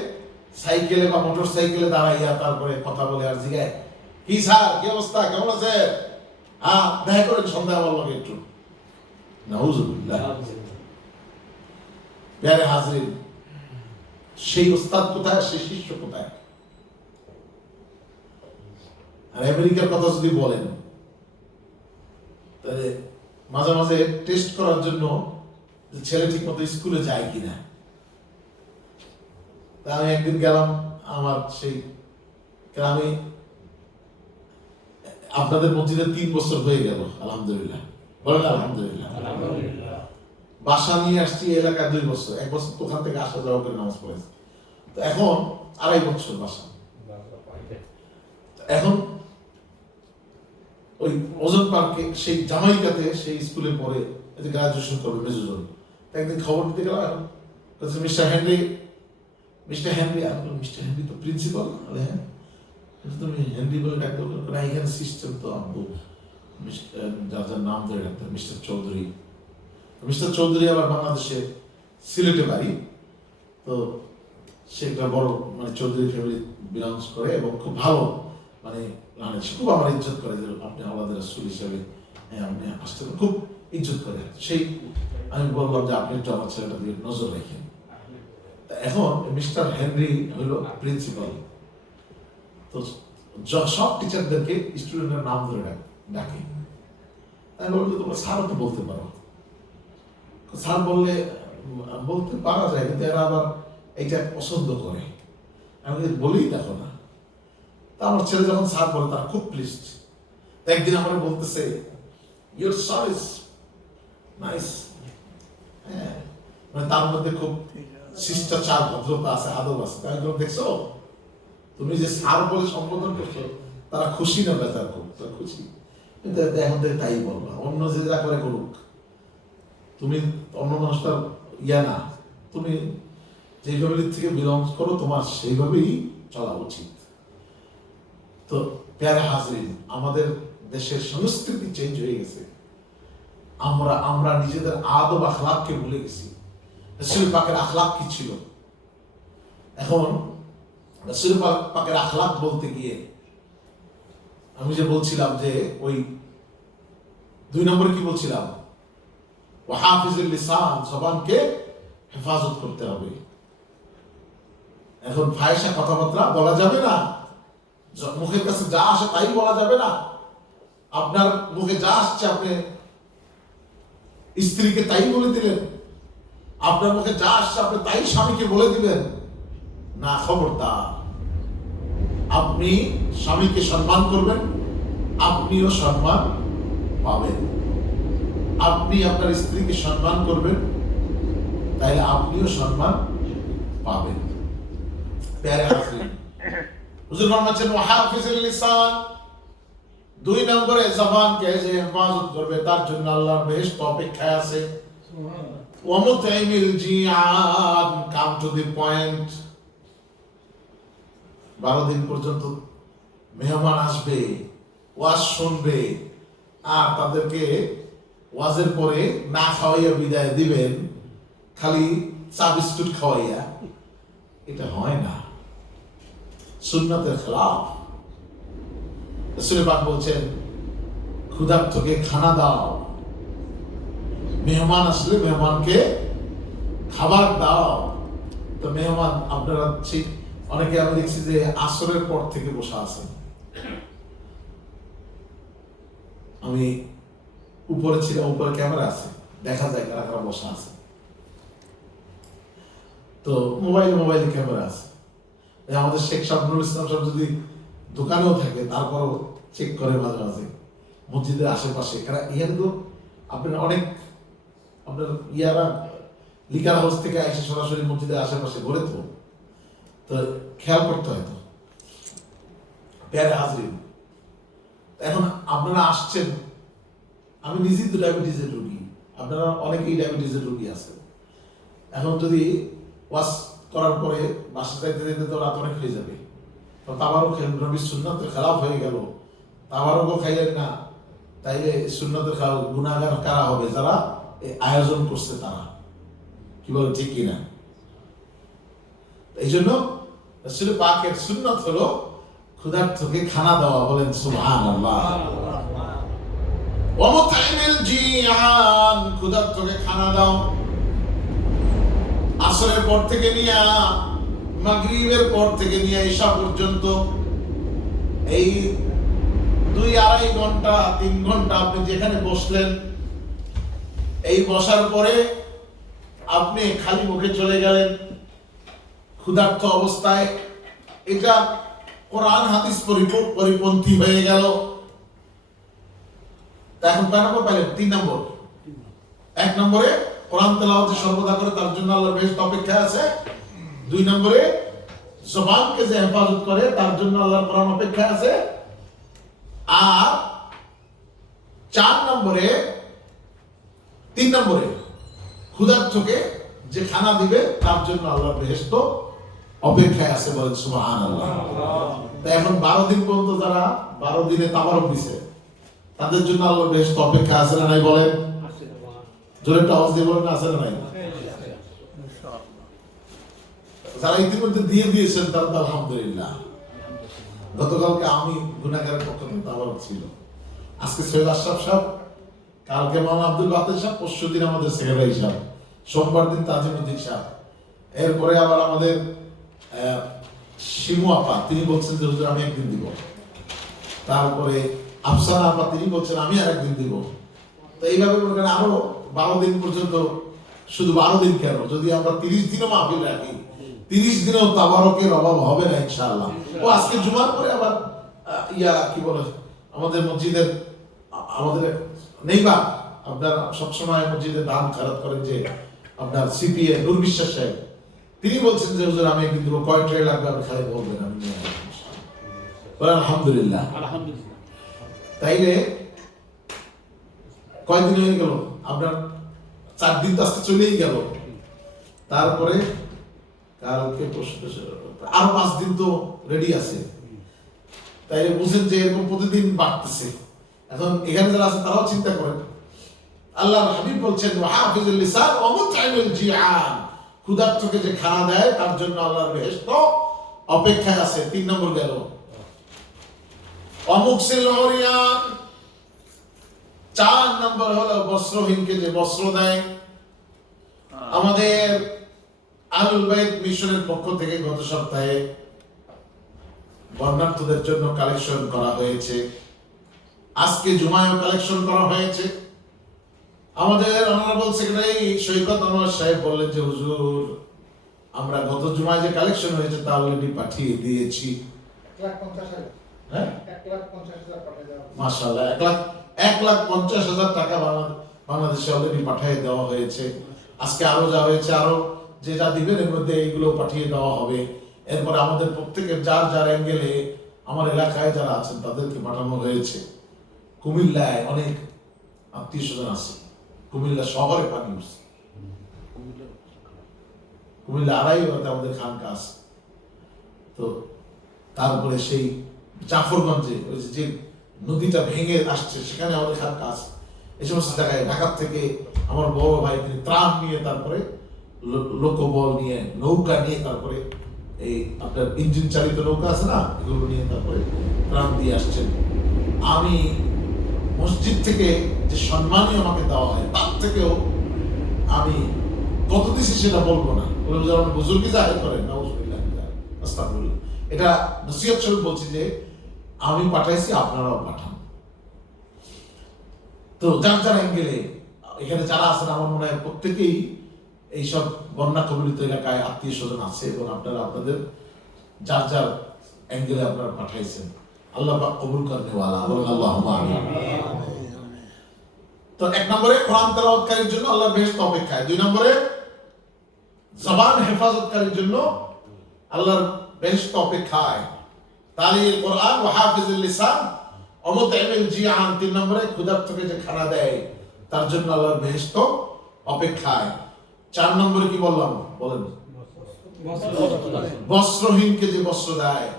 সাইকেলে বা মোটর সাইকেলে দাঁড়াইয়া তারপরে কথা বলে আর জিগায়, কি স্যার কি অবস্থা, কেমন আছে? হ্যাঁ দেখা করেন সন্ধ্যা আমার লগে একটু। নাউজুবিল্লাহ। প্যারে হাজরিন, সেই ওস্তাদ কোথায়, সেই শিষ্য কোথায়? আর আমেরিকার কথা যদি বলেন তাহলে মাঝে মাঝে টেস্ট করার জন্য ছেলে ঠিক মতো স্কুলে যায় কিনা। তা আমি একদিন গেলাম আমার সেই গ্রামে। আপনাদের মসজিদে 3 বছর হয়ে গেল আলহামদুলিল্লাহ। বলেন আলহামদুলিল্লাহ। বাসা নিয়ে আসছি এলাকায় 2 বছর, 1 বছর তো ওখান থেকে আসা যাওয়া করে নামাজ পড়েছি। তো এখন 2.5 বছর বাসা। এখন ওই ওজন পার্কে সেই জামাইকাতে সেই স্কুলে পড়ে গ্রাজুয়েশন করবে মেজর। একদিন খবর দিতে গেলাম, এখন mister Henry, mister Henry. Mister Henry তো প্রিন্সিপাল। হ্যাঁ তুমি হেনরি বলে ডাকতে না, এখানে সিস্টেম তো আব্বু যার যার নাম ধরে doctor mister Chowdhury. Mister Chowdhury আবার বাংলাদেশে সিলেটে বাড়ি। তো সে একটা বড় মানে চৌধুরী ফ্যামিলি বিলংস করে এবং খুব ভালো মানে খুব আমার ইজ্জত করে যে আপনি আমাদের রাসূল হিসেবে আপনি আসতে খুব ইজ্জত করে। সেই আমি বললাম যে আপনি একটু আমার ছেলেটা দিয়ে নজর রাখেন। এখন মিস্টার হেনরি হলো প্রিন্সিপাল। তো সব টিচারদেরকে স্টুডেন্টের নাম ধরে ডাকে। আমি বললাম যে তোমরা স্যারও তো বলতে পারো। স্যার বললে বলতে পারা যায়, কিন্তু এরা আবার এইটা পছন্দ করে। আমি বলেই দেখো না। তা আমার ছেলে যখন স্যার বলে তারা খুব প্লিজড। একদিন আমার বলতেছে ইউর সন ইজ নাইস। হ্যাঁ মানে তার মধ্যে খুব শিষ্টাচার, ভদ্রতা আছে, আদব আছে। তাই দেখছো তুমি যে স্যার বলে সম্বোধন করছো, তারা খুশি না বেচার, খুব খুশি। কিন্তু এখন থেকে তাই বলবা, অন্য যে যা করে করুক, তুমি অন্য মানুষটা ইয়া না। তুমি যে ফ্যামিলির থেকে বিলংস করো তোমার সেইভাবেই চলা উচিত। তো প্যারা হাজরিন, আমাদের দেশের সংস্কৃতি চেঞ্জ হয়ে গেছে। আমরা নিজেদের আদব আখলাককে ভুলে গেছি। রাসূল পাকের আখলাক কি ছিল? এখন রাসূল পাকের আখলাক বলতে গিয়ে আমি যে বলছিলাম যে ওই 2 নম্বরে কি বলছিলাম, ওয়াহাফিজুল লিসান, জবানকে হেফাজত করতে হবে। এখন ফাহিশা কথাবার্তা বলা যাবে না, মুখের কাছে যা আসে তাই বলা যাবে না। আপনার মুখে যা আসছে আপনি স্ত্রীকে তাই বলে দিলেন, আপনার মুখে যা আসছে আপনি তাই স্বামীকে বলে দিবেন না। খবরদার, আপনি স্বামীকে সম্মান করবেন, আপনিও সম্মান পাবেন। আপনি আপনার স্ত্রীকে সম্মান করবেন, তাইলে আপনিও সম্মান পাবেন। প্যারে হাজরিন, হুজুর ফরমাচ্ছেন ওয়াহাফিজুল লিসান, 2 নম্বরে জবানকে যে হেফাজত করবে তার জন্য আল্লাহর বেহেশত অপেক্ষায় আছে। ওয়া মুতঈমিল জিয়ান, কাম টু দি পয়েন্ট। 12 দিন পর্যন্ত মেহমান আসবে, ওয়াজ শুনবে, আর তাদেরকে ওয়াজের পরে না খাওয়াইয়া বিদায় দিবেন, খালি চা বিস্কুট খাওয়াইয়া। এটা হয় না, সুন্নতের খেলাফ। রাসূল পাক বলছেন ক্ষুধার্তকে খানা দাও, মেহমান আসলে মেহমানকে খাবার দাও। তো মেহমান আপনারা ঠিক অনেকে আমি দেখছি যে আসরের পর থেকে বসা আছেন। আমি উপরে ছিলাম, উপরে ক্যামেরা আছে, দেখা যায় কারা কারা বসা আছে। তো মোবাইলে ক্যামেরা আছে। আমাদের শেখ শাবনুল ইসলাম সাহেব যদি দোকানেও থাকে তারপরও চেক করে মাঝে মাঝে মসজিদের আশেপাশে। কারণ ইয়ার তো আপনার অনেক আপনার ইয়ারা লিকার হাউস থেকে এসে সরাসরি মসজিদের আশেপাশে ঘুরে, তো খেয়াল করতে হয়। তো প্যারে হাজরিন, এখন আপনারা আসছেন, আমি নিজেই তো ডায়াবেটিসের রোগী, আপনারা অনেকেই ডায়াবেটিসের রোগী আছেন। এখন যদি ওয়াশ করার পরে বাসা যাইতে যাইতে তো রাত অনেক হয়ে যাবে, তো তাবারও নবীর সুন্নতের খেলাফ হয়ে গেল, তাবারও খাইলেন না, তাইলে সুন্নতের খেলাফ গুনাহগার কারা হবে? যারা এই আয়োজন করছে তারা। কি বলে, ঠিক কিনা? এই জন্য রাসূল পাকের সুন্নত হলো ক্ষুধার্তকে খানা দেওয়া। বলেন সুবহানাল্লাহ। ওয়া মুতঈমিল জিয়ান, ক্ষুধার্তকে খানা দাও। আসরের পর থেকে নিয়ে মাগরিবের পর থেকে নিয়ে ঈশা পর্যন্ত এই 2-2.5 ঘন্টা 3 ঘন্টা আপনি যেখানে বসলেন, এই বসার পরে আপনি খালি মুখে চলে গেলেন ক্ষুধার্ত অবস্থায়, এটা কোরআন হাদিস পরিপন্থী হয়ে গেল। এখন কয় নম্বর পাইলেন? 3 নম্বর। 1 নম্বরে কোরআন তেলাওয়াত সর্বদা করে তার জন্য আল্লাহর বেহেশত অপেক্ষা আছে। 2 নম্বরে জবানকে যে হেফাজত করে তার জন্য আল্লাহর কোরআন অপেক্ষা আছে। আর 4 নম্বরে 3 নম্বরে ক্ষুধার্তকে যে খানা দিবে তার জন্য আল্লাহর বেহেশত অপেক্ষায় আছে। বলেন সুবহানাল্লাহ। এখন 12 দিন পর্যন্ত যারা 12 দিনে তাবারক দিছে তাদের জন্য আল্লাহর বেহেশত অপেক্ষা আছে না নাই? বলেন জোরে একটা আওয়াজ দিয়ে বলেন, আছে না নাই? যারা ইতিমধ্যে দিয়ে দিয়েছেন তারা তো আলহামদুলিল্লাহ। গতকালকে আমি গুনাহগারের পক্ষ থেকে তাবারক ছিল, আজকে সৈয়দ আশরাফ সাহেব, কালকে মাওলানা আব্দুল বাতেন সাহেব, পরশু দিন আমাদের সেক্রেটারি সাহেব, সোমবার দিন তাজিমউদ্দিন সাহেব, এরপরে আবার আমাদের শিমু আপা, তিনি বলছেন যে হুজুর আমি একদিন দিব। তারপরে আফসানা আপা, তিনি বলছেন আমি আর একদিন দিব। তো এইভাবে মনে করেন আরো 12 দিন পর্যন্ত। শুধু 12 দিন কেন, যদি আমরা 30 দিনও মাহফিল রাখি, 30 দিনেও তাবারকের অভাব হবে না ইনশাআল্লাহ। ও আজকে জুমার পরে আবার কি বলে আমাদের মসজিদের আমাদের নেইবা আপনার সবসময় মসজিদে দান খারাপ করেন যে আপনার সিপিএ নূর বিশ্বাস সাহেব, তিনি বলছেন যে হুজুর আমি কিন্তু কয় ট্রে লাগবে আপনি খালি বলবেন, আমি নিয়ে আসবো ইনশাআল্লাহ। আলহামদুলিল্লাহ। তাইলে কয়দিন হয়ে গেল? আপনার 4 দিন তো আজকে চলেই গেল। তারপরে কালকে আর 5 দিন তো রেডি আছে। তাইলে বুঝেন যে এরকম প্রতিদিন বাড়তেছে। এখন এখানে যারা আছে তারাও চিন্তা করেন। আল্লাহর হাবিব বলছেন ওয়াহাফিজুল লিসান ওয়া মুতঈমিল জিয়ান, ক্ষুধার্তকে যে খানা দেয় তার জন্য আল্লাহর বেহেশত অপেক্ষায় আছে। 3 নম্বর গেল। অমুকসিল ওরিয়ান, 4 নম্বর হলো বস্ত্রহীনকে যে বস্ত্র দেয়। আমাদের আহলুল বাইত মিশনের পক্ষ থেকে গত সপ্তাহে বর্ণার্থদের জন্য কালেকশন করা হয়েছে। আজকে জুমায়ও কালেকশন করা হয়েছে। আমাদের অনারেবল সেক্রেটারি সৈকত আনোয়ার সাহেব বললেন যে হুজুর, আমরা গত জুমায় যে কালেকশন হয়েছে তা অলরেডি পাঠিয়ে দিয়েছি। 1,50,000 হ্যাঁ, 1,50,000 পাঠিয়ে দেওয়া হয়েছে। মাশাআল্লাহ, 1,50,000 টাকা বাংলাদেশে অলরেডি পাঠিয়ে দেওয়া হয়েছে। আজকে আরো যা হয়েছে, আরো যে যা দিবেন এর মধ্যে এইগুলো পাঠিয়ে দেওয়া হবে। এরপরে আমাদের প্রত্যেকের যার যার অ্যাঙ্গেলে আমার এলাকায় যারা আছেন তাদেরকে পাঠানো হয়েছে। কুমিল্লায় অনেক আত্মীয় স্বজন আছে, কুমিল্লা শহরে পানি উঠছে, কুমিল্লা আড়াইবাতে আমাদের খানকা আছে। তো তারপরে সেই জাফরগঞ্জে ওই যে নদীটা ভেঙে আসছে সেখানে আমাদের খানকা আছে। এই সমস্ত জায়গায় ঢাকা থেকে আমার বড় ভাই তিনি ত্রাণ নিয়ে, তারপরে লোকবল নিয়ে, নৌকা নিয়ে, তারপরে এই আপনার ইঞ্জিন চালিত নৌকা আছে না, এগুলো নিয়ে তারপরে ত্রাণ দিয়ে আসছেন। আমি মসজিদ থেকে যে সম্মানই আমাকে দেওয়া হয় তার থেকেও আমি কত দিছি সেটা বলবো না। বুজুর্গি জাহের করেন না, আস্তাগফিরুল্লাহ, এটা নসিহত স্বরূপ বলছি যে আমি পাঠাইছি, আপনারাও পাঠান। তো যার যার অ্যাঙ্গেলে এখানে যারা আছেন আমার মনে হয় প্রত্যেকেই এইসব বন্যা কবলিত এলাকায় আত্মীয় স্বজন আছে এবং আপনারা আপনাদের যার যার অ্যাঙ্গেলে আপনারা পাঠাইছেন। আল্লাহ পাক কবুল করেন ওয়ালা আল্লাহুম্মা আমিন। তো এক নম্বরে কোরআন তেলাওয়াতকারীর জন্য আল্লাহর বেহেশত অপেক্ষায়, দুই নম্বরে জবান হেফাজতকারীর জন্য আল্লাহর বেহেশত অপেক্ষায়, তালিল কোরআন ওয়া হাফিজুল লিসান ওয়া মুতঈমুল জিআন, তিন নম্বরে ক্ষুধার্তকে যে খানা দেয় তার জন্য আল্লাহর বেহেশত অপেক্ষায়। চার নম্বরে কি বললাম বলেন? বস্ত্রহীনকে যে বস্ত্র দেয়,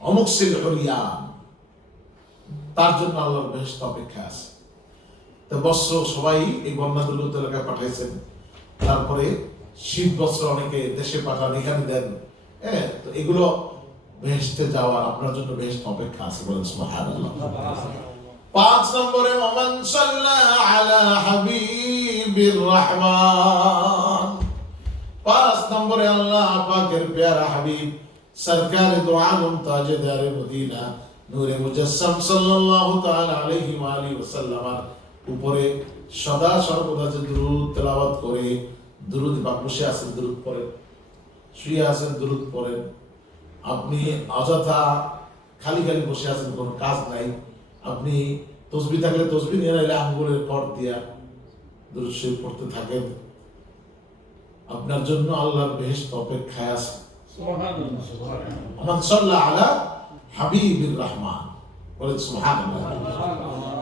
অমুকসিল হরিয়ান, তার জন্য আল্লাহর বেহেশত অপেক্ষা আছে। তো বস্ত্র সবাই এই বন্যা দুর্গত এলাকায় পাঠাইছেন। তারপরে শীত বস্ত্র অনেকে দেশে পাঠান, এখানে দেন। হ্যাঁ, তো এগুলো বেহেশতে যাওয়ার আপনার জন্য বেহেশত অপেক্ষা আছে, বলেন সুবহানাল্লাহ। পাঁচ নম্বরে ওমান সাল্লা আলা হাবিবির রহমান, পাঁচ নম্বরে আল্লাহ পাকের প্যারা হাবিব সরকারে দো আলম তাজেদারে মদিনা নূরে মুজাসসাম সাল্লাল্লাহু তাআলা আলাইহি ওয়া আলিহি ওয়াসাল্লামের উপরে সদা সর্বদা যে দুরূদ তেলাওয়াত করে, দুরূদ বা বসে আছেন দুরূদ পড়েন, শুয়ে আছেন দুরূদ পড়েন। আপনি অযথা খালি খালি বসে আছেন, কোনো কাজ নাই, আপনি তসবিহ থাকলে তসবিহ নিয়ে নাইলে আঙ্গুলের কর দিয়া দুরূদ শরীফ পড়তে থাকেন, আপনার জন্য আল্লাহর বেহেশত অপেক্ষায় আছে। সুবহানাল্লাহ। মান সাল্লা আলা হাবিবির রহমান, বলেন সুবহানাল্লাহ।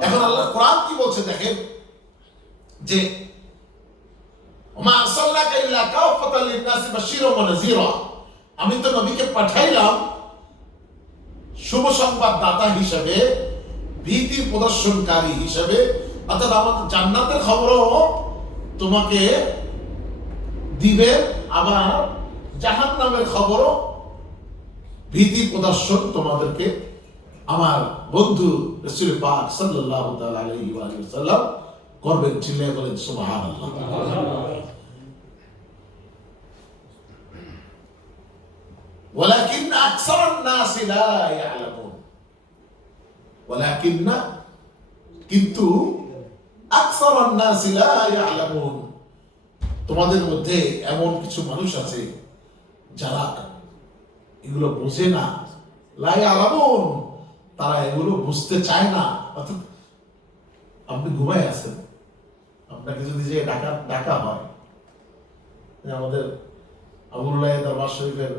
এখন আল্লাহ কোরআন কি বলছে দেখেন, যে ওমা আরসালনাকা ইল্লা কাফাতাল লিন-নাসি বাশীরাও ওয়া নাযীরা, আমি তো নবীকে পাঠাইলাম শুভ সংবাদ দাতা হিসেবে, ভীতি প্রদর্শনকারী হিসেবে, অর্থাৎ আমাদের জান্নাতের খবরও তোমাকে দিবে, আবার জাহান্নামের খবরও ভীতি প্রদর্শন তোমাদেরকে আমার বন্ধু রাসূল পাক সাল্লাল্লাহু তাআলা আলাইহি ওয়া সাল্লাম করবেন। চিল্লায়ে বলেন সুবহানাল্লাহ। ওয়ালাকিন আকসারান নাসি লা ইয়ালামুন, ওয়ালাকিন কিন্তু আকসারান নাসি লা ইয়ালামুন, তোমাদের মধ্যে এমন কিছু মানুষ আছে যারা এগুলো বোঝে না, লা ইয়ালামুন, তারা এগুলো বুঝতে চায় না। অর্থাৎ আপনি ঘুমায় আছেন, আপনাকে যদি যে ডাকা হয়, আমাদের আবুল্লাহ দরবার শরীফের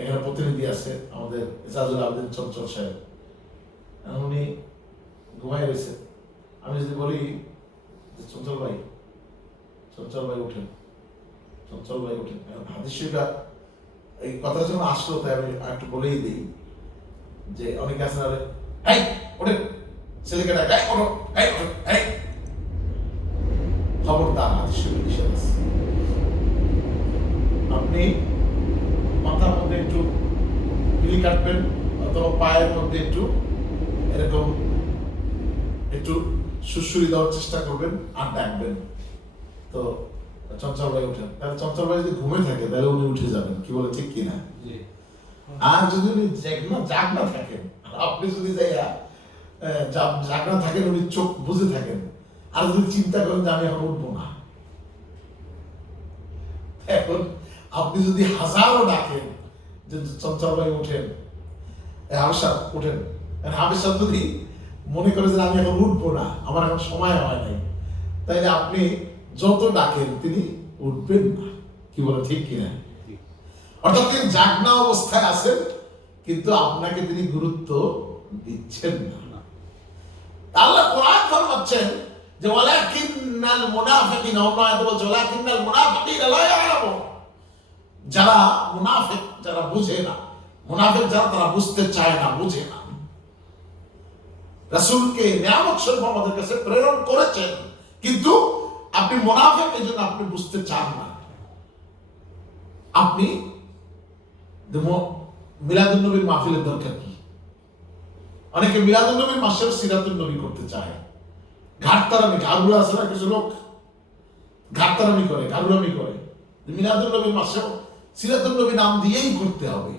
এখানে প্রতিনিধি আছে আমাদের ইজাজুল আবেদিন চঞ্চল সাহেব, উনি ঘুমায় রয়েছে, আমি যদি বলি যে চঞ্চল ভাই উঠেন, চঞ্চল ভাই উঠেন, হাদিস শরীফে এই কথা যখন আসলো তাই আমি একটু বলেই দিই যে অনেকে আছে না, এই ওঠেন, ছেলেকে ডাক, এই ওঠো, এই ওঠো, এই, খবরদার, হাদিস শরীফে নিষেধ আছে। আপনি মাথার মধ্যে একটু বিলি কাটবেন অথবা পায়ের মধ্যে একটু এরকম একটু সুড়সুড়ি দেওয়ার চেষ্টা করবেন আর ডাকবেন। তো চঞ্চল ভাই উঠেন, তাহলে চঞ্চল ভাই যদি ঘুমে থাকে তাহলে উনি উঠে যাবেন, কি বলে ঠিক কিনা? আর যদি উনি জাগনা থাকেন, আপনি যদি যাইয়া জাগনা থাকেন, উনি চোখ বুঝে থাকেন, আর যদি চিন্তা করেন যে আমি এখন উঠবো না, এখন আপনি যদি হাজারও ডাকেন যে চঞ্চল ভাই ওঠেন, হামেশা ওঠেন, হামেশা যদি মনে করে যে আমি এখন উঠবো না, আমার এখন সময় হয় নাই, তাইলে আপনি যত ডাকেন তিনি উঠবেন না। কি বলে, ঠিক কিনা? অর্থাৎ তিনি জাগনা অবস্থায় আছেন, কিন্তু আপনাকে তিনি গুরুত্ব দিচ্ছেন না। আল্লাহ কোরআন ফরমাচ্ছেন যে ওয়ালাকিন্নাল মুনাফিকিন, অন্য আয়াতে বলছে ওয়ালাকিন্নাল মুনাফিকিনা লা ইয়ালামুন, যারা মুনাফিক, যারা বুঝে না, মুনাফিক যারা, তারা বুঝতে চায় না, বুঝে না। রাসূলকে নিয়ামত স্বরূপ আমাদের কাছে প্রেরণ করেছেন, কিন্তু আপনি মুনাফিক, এই জন্য আপনি বুঝতে চান না। আপনি মিলাদুন নবীর মাহফিলের দরকার কি? অনেকে মিলাদুন নবীর মাসেও সিরাতুন নবী করতে চায়, ঘাটতারামি, গারুরা আছে না কিছু লোক, ঘাটতারামি করে, গারুরামি করে, মিলাদুন নবীর মাসেও সিরাতুন নবী নাম দিয়েই করতে হবে।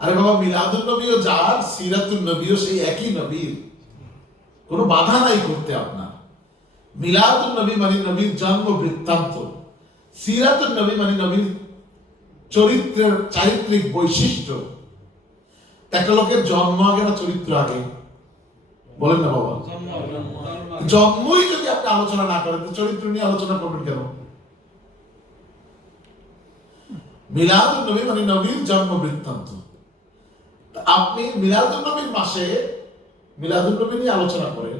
আরে বাবা, মিলাদুন নবীও যার, সিরাতুন নবীও সেই একই নবীর, কোনো বাধা নাই করতে আপনার। মিলাদুন নবী মানে নবীর জন্ম বৃত্তান্ত, সিরাতুন নবী মানে নবীর চরিত্রের চারিত্রিক বৈশিষ্ট্য। একটা লোকের জন্ম আগে না চরিত্র আগে? বলেন না বাবা, জন্মই যদি আপনি আলোচনা না করেন তো চরিত্র নিয়ে আলোচনা করবেন কেন? মিলাদুন নবী মানে নবীর জন্ম বৃত্তান্ত। আপনি মিলাদুন নবীর মাসে মিলাদুন নবী নিয়ে আলোচনা করেন,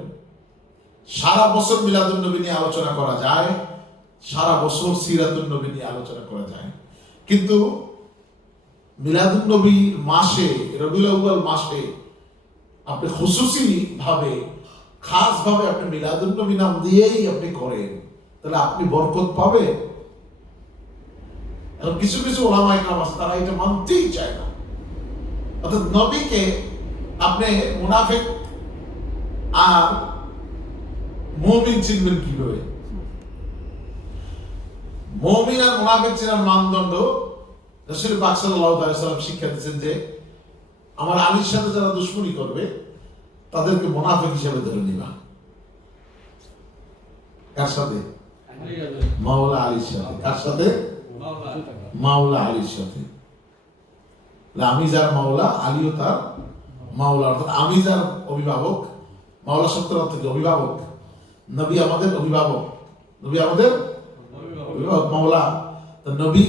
সারা বছর মিলাদুন নবী নিয়ে আলোচনা করা যায়, সারা বছর সিরাতুন নবী নিয়ে আলোচনা করা যায়, কিন্তু মিলাদুন নবীর মাসে, রবিউল আউয়াল মাসে আপনি খুসুসি ভাবে, খাস ভাবে আপনি মিলাদুন নবী নাম দিয়েই আপনি করেন, তাহলে আপনি বরকত পাবেন। এখন কিছু কিছু ওলামা ইকরাম আছে, তারা এটা মানতেই চায় না। অর্থাৎ নবীকে আপনি মুনাফিক আর মুমিন চিনবেন কিভাবে? মুমিন আর মুনাফিক চেনার মানদণ্ড রাসূল পাক সাল্লাল্লাহু আলাইহি ওয়াসাল্লাম শিক্ষা দিয়েছেন যে আমার আলীর সাথে যারা দুশমনি করবে তাদেরকে মুনাফিক হিসেবে ধরে নিবা। কার সাথে? মাওলা আলীর সাথে। কার সাথে? মাওলা আলীর সাথে। আমি যার মাওলা, আলীও তার মাওলা। অর্থাৎ আমি যার অভিভাবক, মাওলা শব্দের অর্থ কি? অভিভাবক। নবী আমাদের অভিভাবক, নবী আমাদের অভিভাবক, মাওলা। তো নবী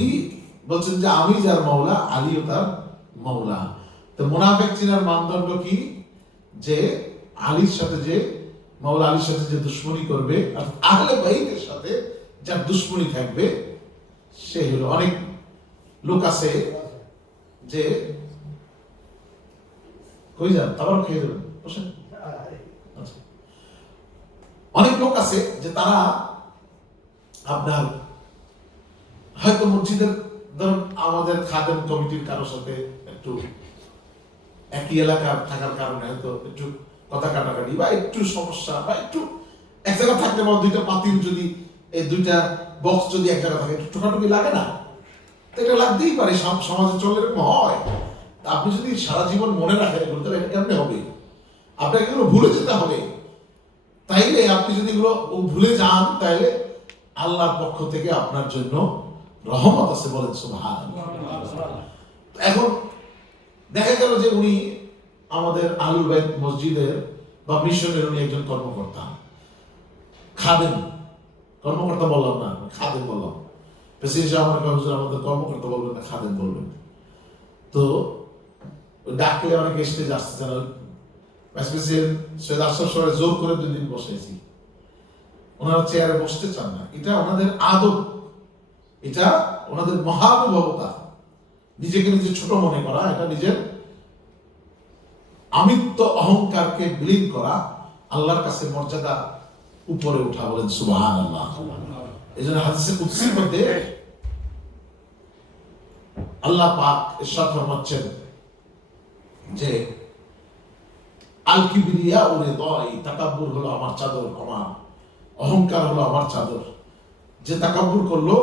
বলছেন যে আমি যার মাওলা, আলীও তার মাওলা। তো মুনাফিক চিনার মানদণ্ড কি? যে আলীর সাথে, যে মাওলা আলীর সাথে যে দুশমনি করবে, আর আহলে বাইতের সাথে যার দুশমনি থাকবে, সে হলো। অনেক লোক আছে যে কই যান, তারপর খেয়ে দেবেন, বসেন। আচ্ছা, অনেক লোক আছে যে তারা আপনার হয়তো মসজিদের, ধরুন আমাদের খাদেম কমিটির কারোর সাথে একটু একই এলাকার থাকার কারণে হয়তো একটু কথা কাটাকাটি বা একটু সমস্যা, বা একটু এক জায়গায় থাকতে পারো, দুইটা পাতিল যদি, এই দুইটা বক্স যদি এক জায়গায় থাকে, একটু টোকাটুকি লাগে না? তো এটা লাগতেই পারে, সমাজে চলে, এরকম হয়। আপনি যদি সারা জীবন মনে রাখেন এগুলো, তাহলে এটা কেমনে হবে? আপনাকে এগুলো ভুলে যেতে হবে। তাইলে আপনি যদি এগুলো ভুলে যান, তাহলে আল্লাহর পক্ষ থেকে আপনার জন্য রহমত আছে, বলেন সুবহানাল্লাহ। এখন দেখা গেল যে উনি আমাদের আহলুল বাইত মসজিদের বা মিশনের উনি একজন কর্মকর্তা, খাদেম। কর্মকর্তা বললাম না, খাদেম বললাম। প্রেসিডেন্ট সাহেব আমার কাছে আমাদের কর্মকর্তা বলবেন না, খাদেম বলবেন। তো ডাকলে অনেকে স্টেজ আসতে চান, প্রেসিডেন্ট সৈয়দ আশরাফ সাহেব জোর করে 2 দিন বসেছি, ওনারা চেয়ারে বসতে চান না। এটা ওনাদের আদব, এটা ওনাদের মহানুভবতা। নিজেকে নিজে ছোট মনে করা, এটা নিজের আমিত্ব অহংকারকে বিলীন করা, আল্লাহর কাছে মর্যাদা উপরে উঠা, বলেন সুবহানাল্লাহ। এই জন্য হাদিসে কুদসির মধ্যে আল্লাহ পাক ইরশাদ ফরমাচ্ছেন যে আল কিবরিয়া ও রিদাই, তাকাব্বুর হলো আমার চাদর, আমার অহংকার হলো আমার চাদর। যে তাকাব্বুর করলো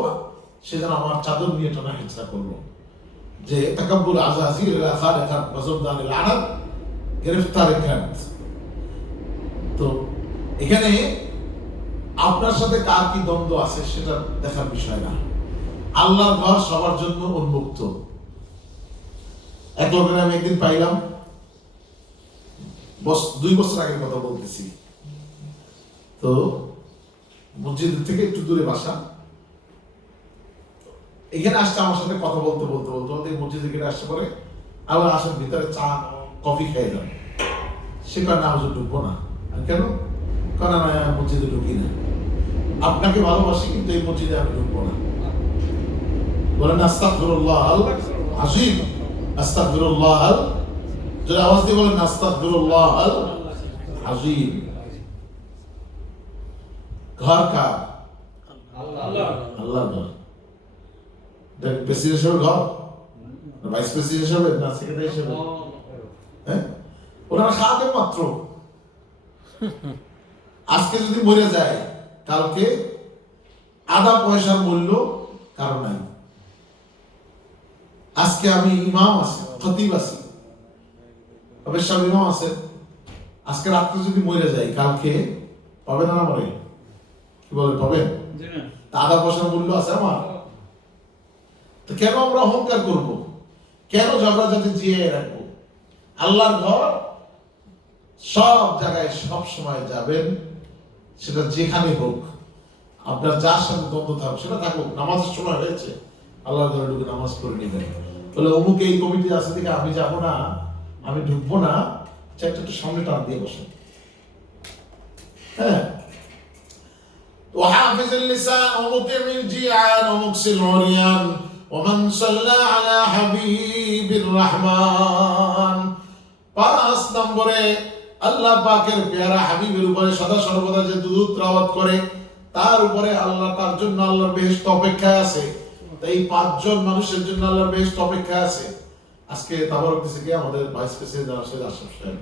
সে যেন আমার চাদর নিয়ে টানা হেঁচড়া করলো। যে তাকাব্বুর আযাজির ইলা খালিকাত ওয়াজবদান আল-আনাব গ্রেফতার গ্রান্ট। তো এখানে আপনার সাথে কার কি দ্বন্দ্ব আছে সেটা দেখার বিষয় না। আল্লাহর ঘর সবার জন্য উন্মুক্ত। এক লোকের আমি একদিন পাইলাম, 2 বছর আগের কথা বলতেছি। তো মসজিদ থেকে একটু দূরে বাসা, এখানে আসছে আমার সাথে কথা বলতে বলতে বলতে বলতে মসজিদে গেটে আসছে, পরে আবার আসার ভিতরে চা কফি খেয়ে যান। সে কারণে না হুজুর ঢুকবো না। কেন? কারণ আমি মসজিদে ঢুকি না, আপনাকে ভালোবাসি কিন্তু এই মসজিদে আমি ঢুকবো না। বলেন আস্তাগফিরুল্লাহ আল আযীম, আস্তাগফিরুল্লাহ আল, যারা আওয়াজ দিয়ে বলেন আস্তাগফিরুল্লাহ আল আযীম। ঘর কার? আল্লাহর ঘর। প্রেসিডেন্ট হিসেবে ঘর, ভাইস প্রেসিডেন্ট হিসেবে না সেক্রেটারি হিসেবে? হ্যাঁ, ওনারা খাওয়াতে মাত্র। আজকে যদি মরে যায়, কালকে আধা পয়সার মূল্য কারো নাই। আজকে আমি ইমাম আছি, খতিব আছি, অবশ্য ইমাম আছে, আজকে রাত্রে যদি মরে যাই, কালকে পাবেন না মরে? কি বলে পাবেন? আধা পয়সার মূল্য আছে আমার। তো কেন আমরা অহংকার করব? কেন ঝগড়াঝাটি জিয়ে রাখবো? আল্লাহর ঘর সব জায়গায় সব সময় যাবেন, সেটা যেখানে হোক, আপনার যার সাথে দ্বন্দ্ব থাকুক সেটা থাকুক। নামাজের সময় হয়েছে, আল্লাহর ঘরে ঢুকে নামাজ পড়ে নেবেন। বলে অমুক এই কমিটি আছে থেকে আমি যাবো না, আমি ঢুকবো না, চারটা একটু সামনে টান দিয়ে বসেন। হ্যাঁ, وحافظ اللسان ومطع الجيعان ومكسي العريان ومن صلى على حبيب الرحمن। 5 নম্বরে আল্লাহ পাকের পেয়ারা হাবিবের উপরে সদা সর্বদা যে দুরূদ তেলাওয়াত করে, তার উপরে আল্লাহ, তার জন্য আল্লাহর বেহেশত অপেক্ষায় আছে। এই 5 জন মানুষের জন্য আল্লাহর বেহেশত অপেক্ষায় আছে। আজকে তাবারক দিছে কি আমাদের ভাইস প্রেসিডেন্ট আশরাফ সাহেব।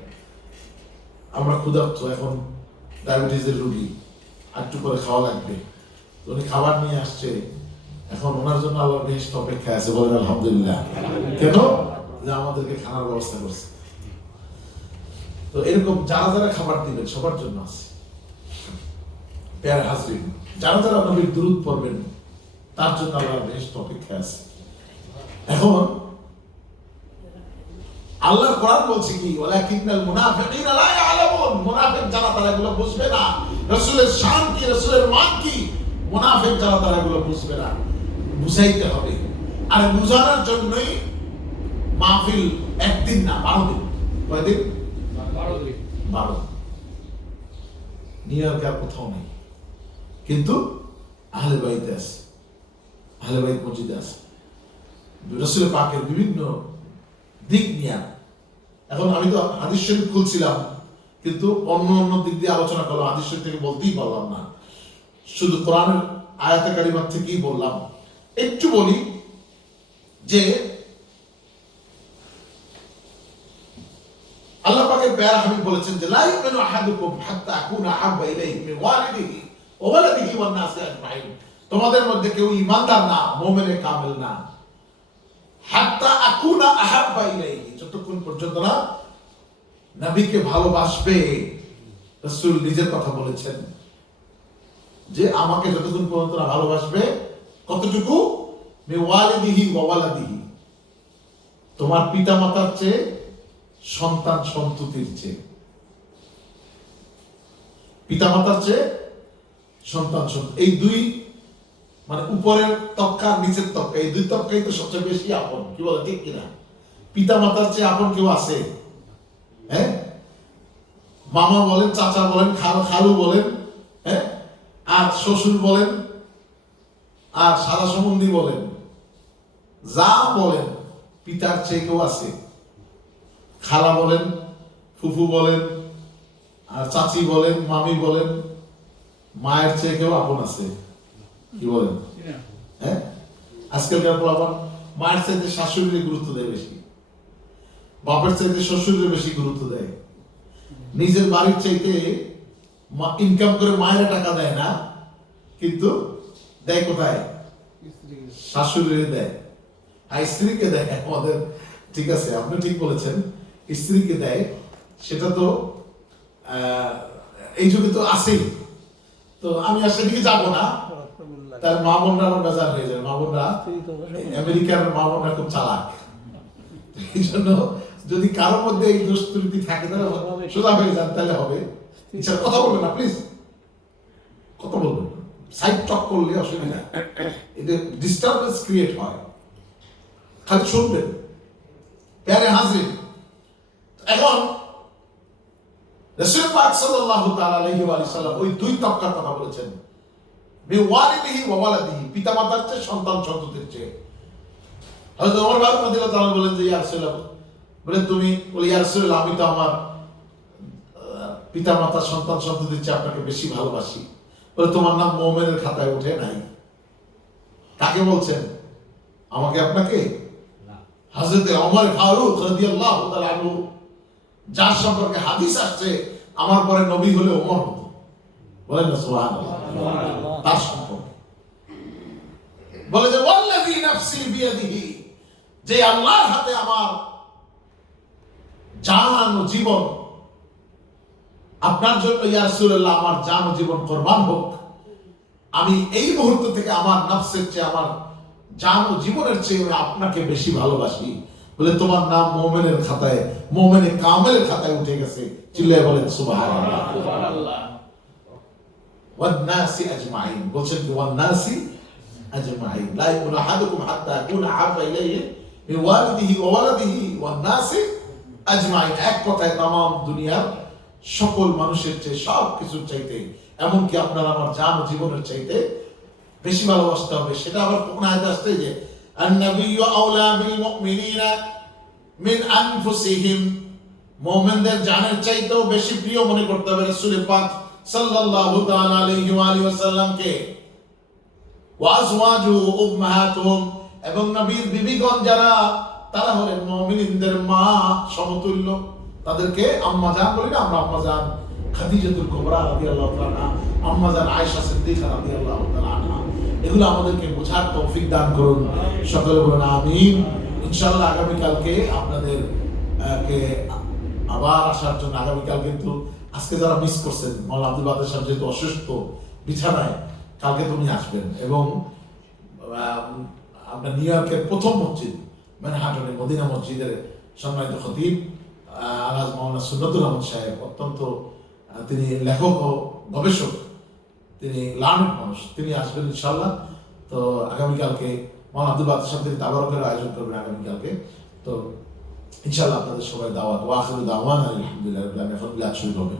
আমরা ক্ষুধার্ত, এখন ডায়াবেটিসের রোগী, একটু করে খাওয়া লাগবে। উনি খাবার নিয়ে আসছে, এখন ওনার জন্য আল্লাহর বেহেশত অপেক্ষায় আছে। বলেন আলহামদুলিল্লাহ। কেন? যে আমাদেরকে খানার ব্যবস্থা করছে। তো এরকম যারা যারা খাবার দিবেন সবার জন্য আছে। প্যারা হাজরিন, যারা যারা নবীর দুরূদ পড়বেন তার জন্য আল্লাহর বেহেশত অপেক্ষায় আছে। এখন আল্লাহর কোরআন বলছে কি, ওয়ালাকিন্নাল মুনাফিকিনা লা ইয়ালামুন, মুনাফিক যারা তারা এগুলো বুঝবে না। রাসূলের শান কি, রাসূলের মান কি, মুনাফিক যারা তারা এগুলো বুঝবে না। বুঝাইতে হবে। আর বুঝানোর জন্যই মাহফিল একদিন না 12 দিন। কয়দিন? 12। নিউ ইয়র্কে আর কোথাও নেই, কিন্তু আহলে বাইতে আছে, আহলে বাইত মসজিদে আছে। রাসূল পাকের বিভিন্ন দিক নিয়ে। এখন আমি তো হাদিস শরীফ খুলছিলাম, কিন্তু অন্য অন্য দিক দিয়ে আলোচনা করলাম, হাদিস শরীফ থেকে বলতেই পারলাম না, শুধু কোরআনের আয়াতে কারিমা থেকেই বললাম। একটু বলি যে আল্লাহ পাকের প্যারা হাবিব বলেছেন যে লা ইউমিনু আহাদুকুম হাত্তা আকুনা আহাব্বা ইলাইহি মিন ওয়ালিদিহি ওয়া ওয়ালাদিহি ওয়ান নাসি আজমাইন। তোমাদের মধ্যে কেউ ঈমানদার না, মুমিনে কামিল না, হাত্তা আকুনা আহাব্বা ইলাইহি, যতক্ষণ পর্যন্ত না নবীকে ভালোবাসবে। রাসূল নিজের কথা বলেছেন যে আমাকে যতক্ষণ পর্যন্ত না ভালোবাসবে, কতটুকু? মিন ওয়ালিদিহি ওয়া ওয়ালাদিহি, তোমার পিতামাতার চেয়ে, সন্তান সন্ততির চেয়ে। পিতামাতার চেয়ে সন্তান সন্ততি, এই দুই মানে উপরের তবকা আর নিচের তবকা, এই দুই তবকাই তো সবচেয়ে বেশি আপন। কি বলে, ঠিক কিনা? পিতামাতার চেয়ে আপন কেউ আছে? হ্যাঁ, মামা বলেন, চাচা বলেন, খালু বলেন, হ্যাঁ, আর শ্বশুর বলেন, আর সাদা সম্বন্ধী বলেন, যা বলেন, পিতার চেয়ে কেউ আছে? খালা বলেন, ফুফু বলেন, আর চাচি বলেন, মামি বলেন, মায়ের চেয়ে কেউ আপন আছে? কি বলেন? হ্যাঁ, আজকালকার পোলাপান মায়ের চাইতে শাশুড়ির গুরুত্ব দেয় বেশি, বাপের চাইতে শ্বশুরের বেশি গুরুত্ব দেয়। নিজের বাড়ির চাইতে ইনকাম করে মায়ের টাকা দেয় না, কিন্তু দেয় কোথায়? শাশুড়ির দেয়। আর স্ত্রীকে দেয় আমাদের, ঠিক আছে আপনি ঠিক বলেছেন, স্ত্রীকে দেয়, সেটা তো এই যুগে তো আছেই। তো আমি আর সেদিকে যাবো না, তার মা বোনরা আমার বেজার হয়ে যায়। মা বোনরা, আমেরিকার মা বোনরা খুব চালাক, এই জন্য যদি কারোর মধ্যে এই দুষ্কৃতি থাকে তাহলে সোজা হয়ে যান, তাহলে হবে। কথা বলবেন না প্লিজ, কথা বলবেন, সাইড টক করলে অসুবিধা, এতে ডিস্টারবেন্স ক্রিয়েট হয়, খালি শুনবেন। প্যারে হাজির, এখন রাসূল পাক সাল্লাল্লাহু তাআলা আলাইহি ওয়া সাল্লাম ওই দুই তবকার কথা বলেছেন, বিওয়ালিদিহি ওয়া ওয়ালাদিহি, পিতামাতার চেয়ে সন্তান সন্ততির চেয়ে। হযরত ওমর রাদিয়াল্লাহু তাআলা বলেন যে ইয়া রাসূলুল্লাহ, বলেন তুমি, বলে ইয়া রাসূলুল্লাহ আমি তো আমার পিতামাতা সন্তান সন্ততির চেয়ে আপনাকে বেশি ভালোবাসি। বলে তোমার নাম মুমিনের খাতায় ওঠে নাই। কাকে বলছেন, আমাকে আপনাকে? হযরত ওমর ফারুক রাদিয়াল্লাহু তাআলা আনহু, যার সম্পর্কে হাদিস আসছে আমার পরে নবী হলে ওমর হতো, বলেন না সুবহানাল্লাহ, তার সম্পর্কে বলে যে ওয়াল্লাযী নাফসি বিয়াদিহি, যে আল্লাহর হাতে আমার জান ও জীবন, আপনার জন্য ইয়া রাসূলুল্লাহ আমার জান ও জীবন কুরবান হোক। আমি এই মুহূর্ত থেকে আমার নফসের চেয়ে, আমার জান ও জীবনের চেয়ে আপনাকে বেশি ভালোবাসি। বলে তোমার নাম মুমিনের খাতায়, মুমিনে কামেলের খাতায় উঠে গেছে। চিল্লায় বলেন সুবহানাল্লাহ, সুবহানাল্লাহ। ওয়ান নাসি আজমাইন, বলছেন কি ওয়ান নাসি আজমাইন, লা ইয়াকুনু আহাদুকুম হাত্তা ইয়াকুনা আহাব্বা ইলাইহি মিন ওয়ালিদিহি ওয়া ওয়ালাদিহি ওয়ান নাসি আজমাইন। এক কথায় তামাম দুনিয়ার সকল মানুষের চেয়ে, সব কিছুর চাইতে, এমনকি আপনার আমার জান ও জীবনের চাইতে বেশি ভালোবাসতে হবে। সেটা আবার কোন আয়াতে আসছে যে আন-নাবিয়্যু আওলা বিল মুমিনিনা মিন আনফুসিহিম, মুমিনদের জানের চাইতেও বেশি প্রিয় মনে করতে হবে রাসূল পাক সাল্লাল্লাহু তাআলা আলাইহি ওয়া আলিহি ওয়াসাল্লামকে। ওয়া আজওয়াজুহু উম্মাহাতুহুম, এবং নবীর বিবিগণ যারা, তারা হলেন মুমিনদের মা সমতুল্য। তাদেরকে আম্মা জান বলি না আমরা, আম্মা জান খাদিজাতুল কুবরা রাদিয়াল্লাহু তাআলা, আম্মা জান আয়েশা সিদ্দিকা রাদিয়াল্লাহু তাআলা আনহা, এগুলো আমাদেরকে বোঝার তৌফিক দান করুন। সকলে বলুন আমিন। ইনশাআল্লাহ আগামী কালকে আপনাদের কে আবার আসার জন্য, আগামীকাল কিন্তু আজকে যারা মিস করছেন, মাওলানা আব্দুল বাদের সাহেব যেহেতু অসুস্থ বিছানায়, কালকে তুমি আসবেন। এবং আপনার নিউ ইয়র্কের প্রথম মসজিদ ম্যানহাটনে মদিনা মসজিদের সম্মানিত খতিব আলহাজ মাওলানা সুন্নাতুল আহমদ সাহেব, অত্যন্ত তিনি লেখক ও গবেষক, তিনি লার্নেড মানুষ, তিনি আসবেন ইনশাআল্লাহ। তো আগামীকালকে মাওলানা আব্দুল বাদের সাহেব তিনি তাবারকের আয়োজন করবেন আগামীকালকে। তো ইনশাআল্লাহ আপনাদের সবাই দাওয়াত। ওয়া আখিরু দাওয়ানা আলহামদুলিল্লাহি রাব্বিল আলামিন। এখন ক্লাস শুরু হবে।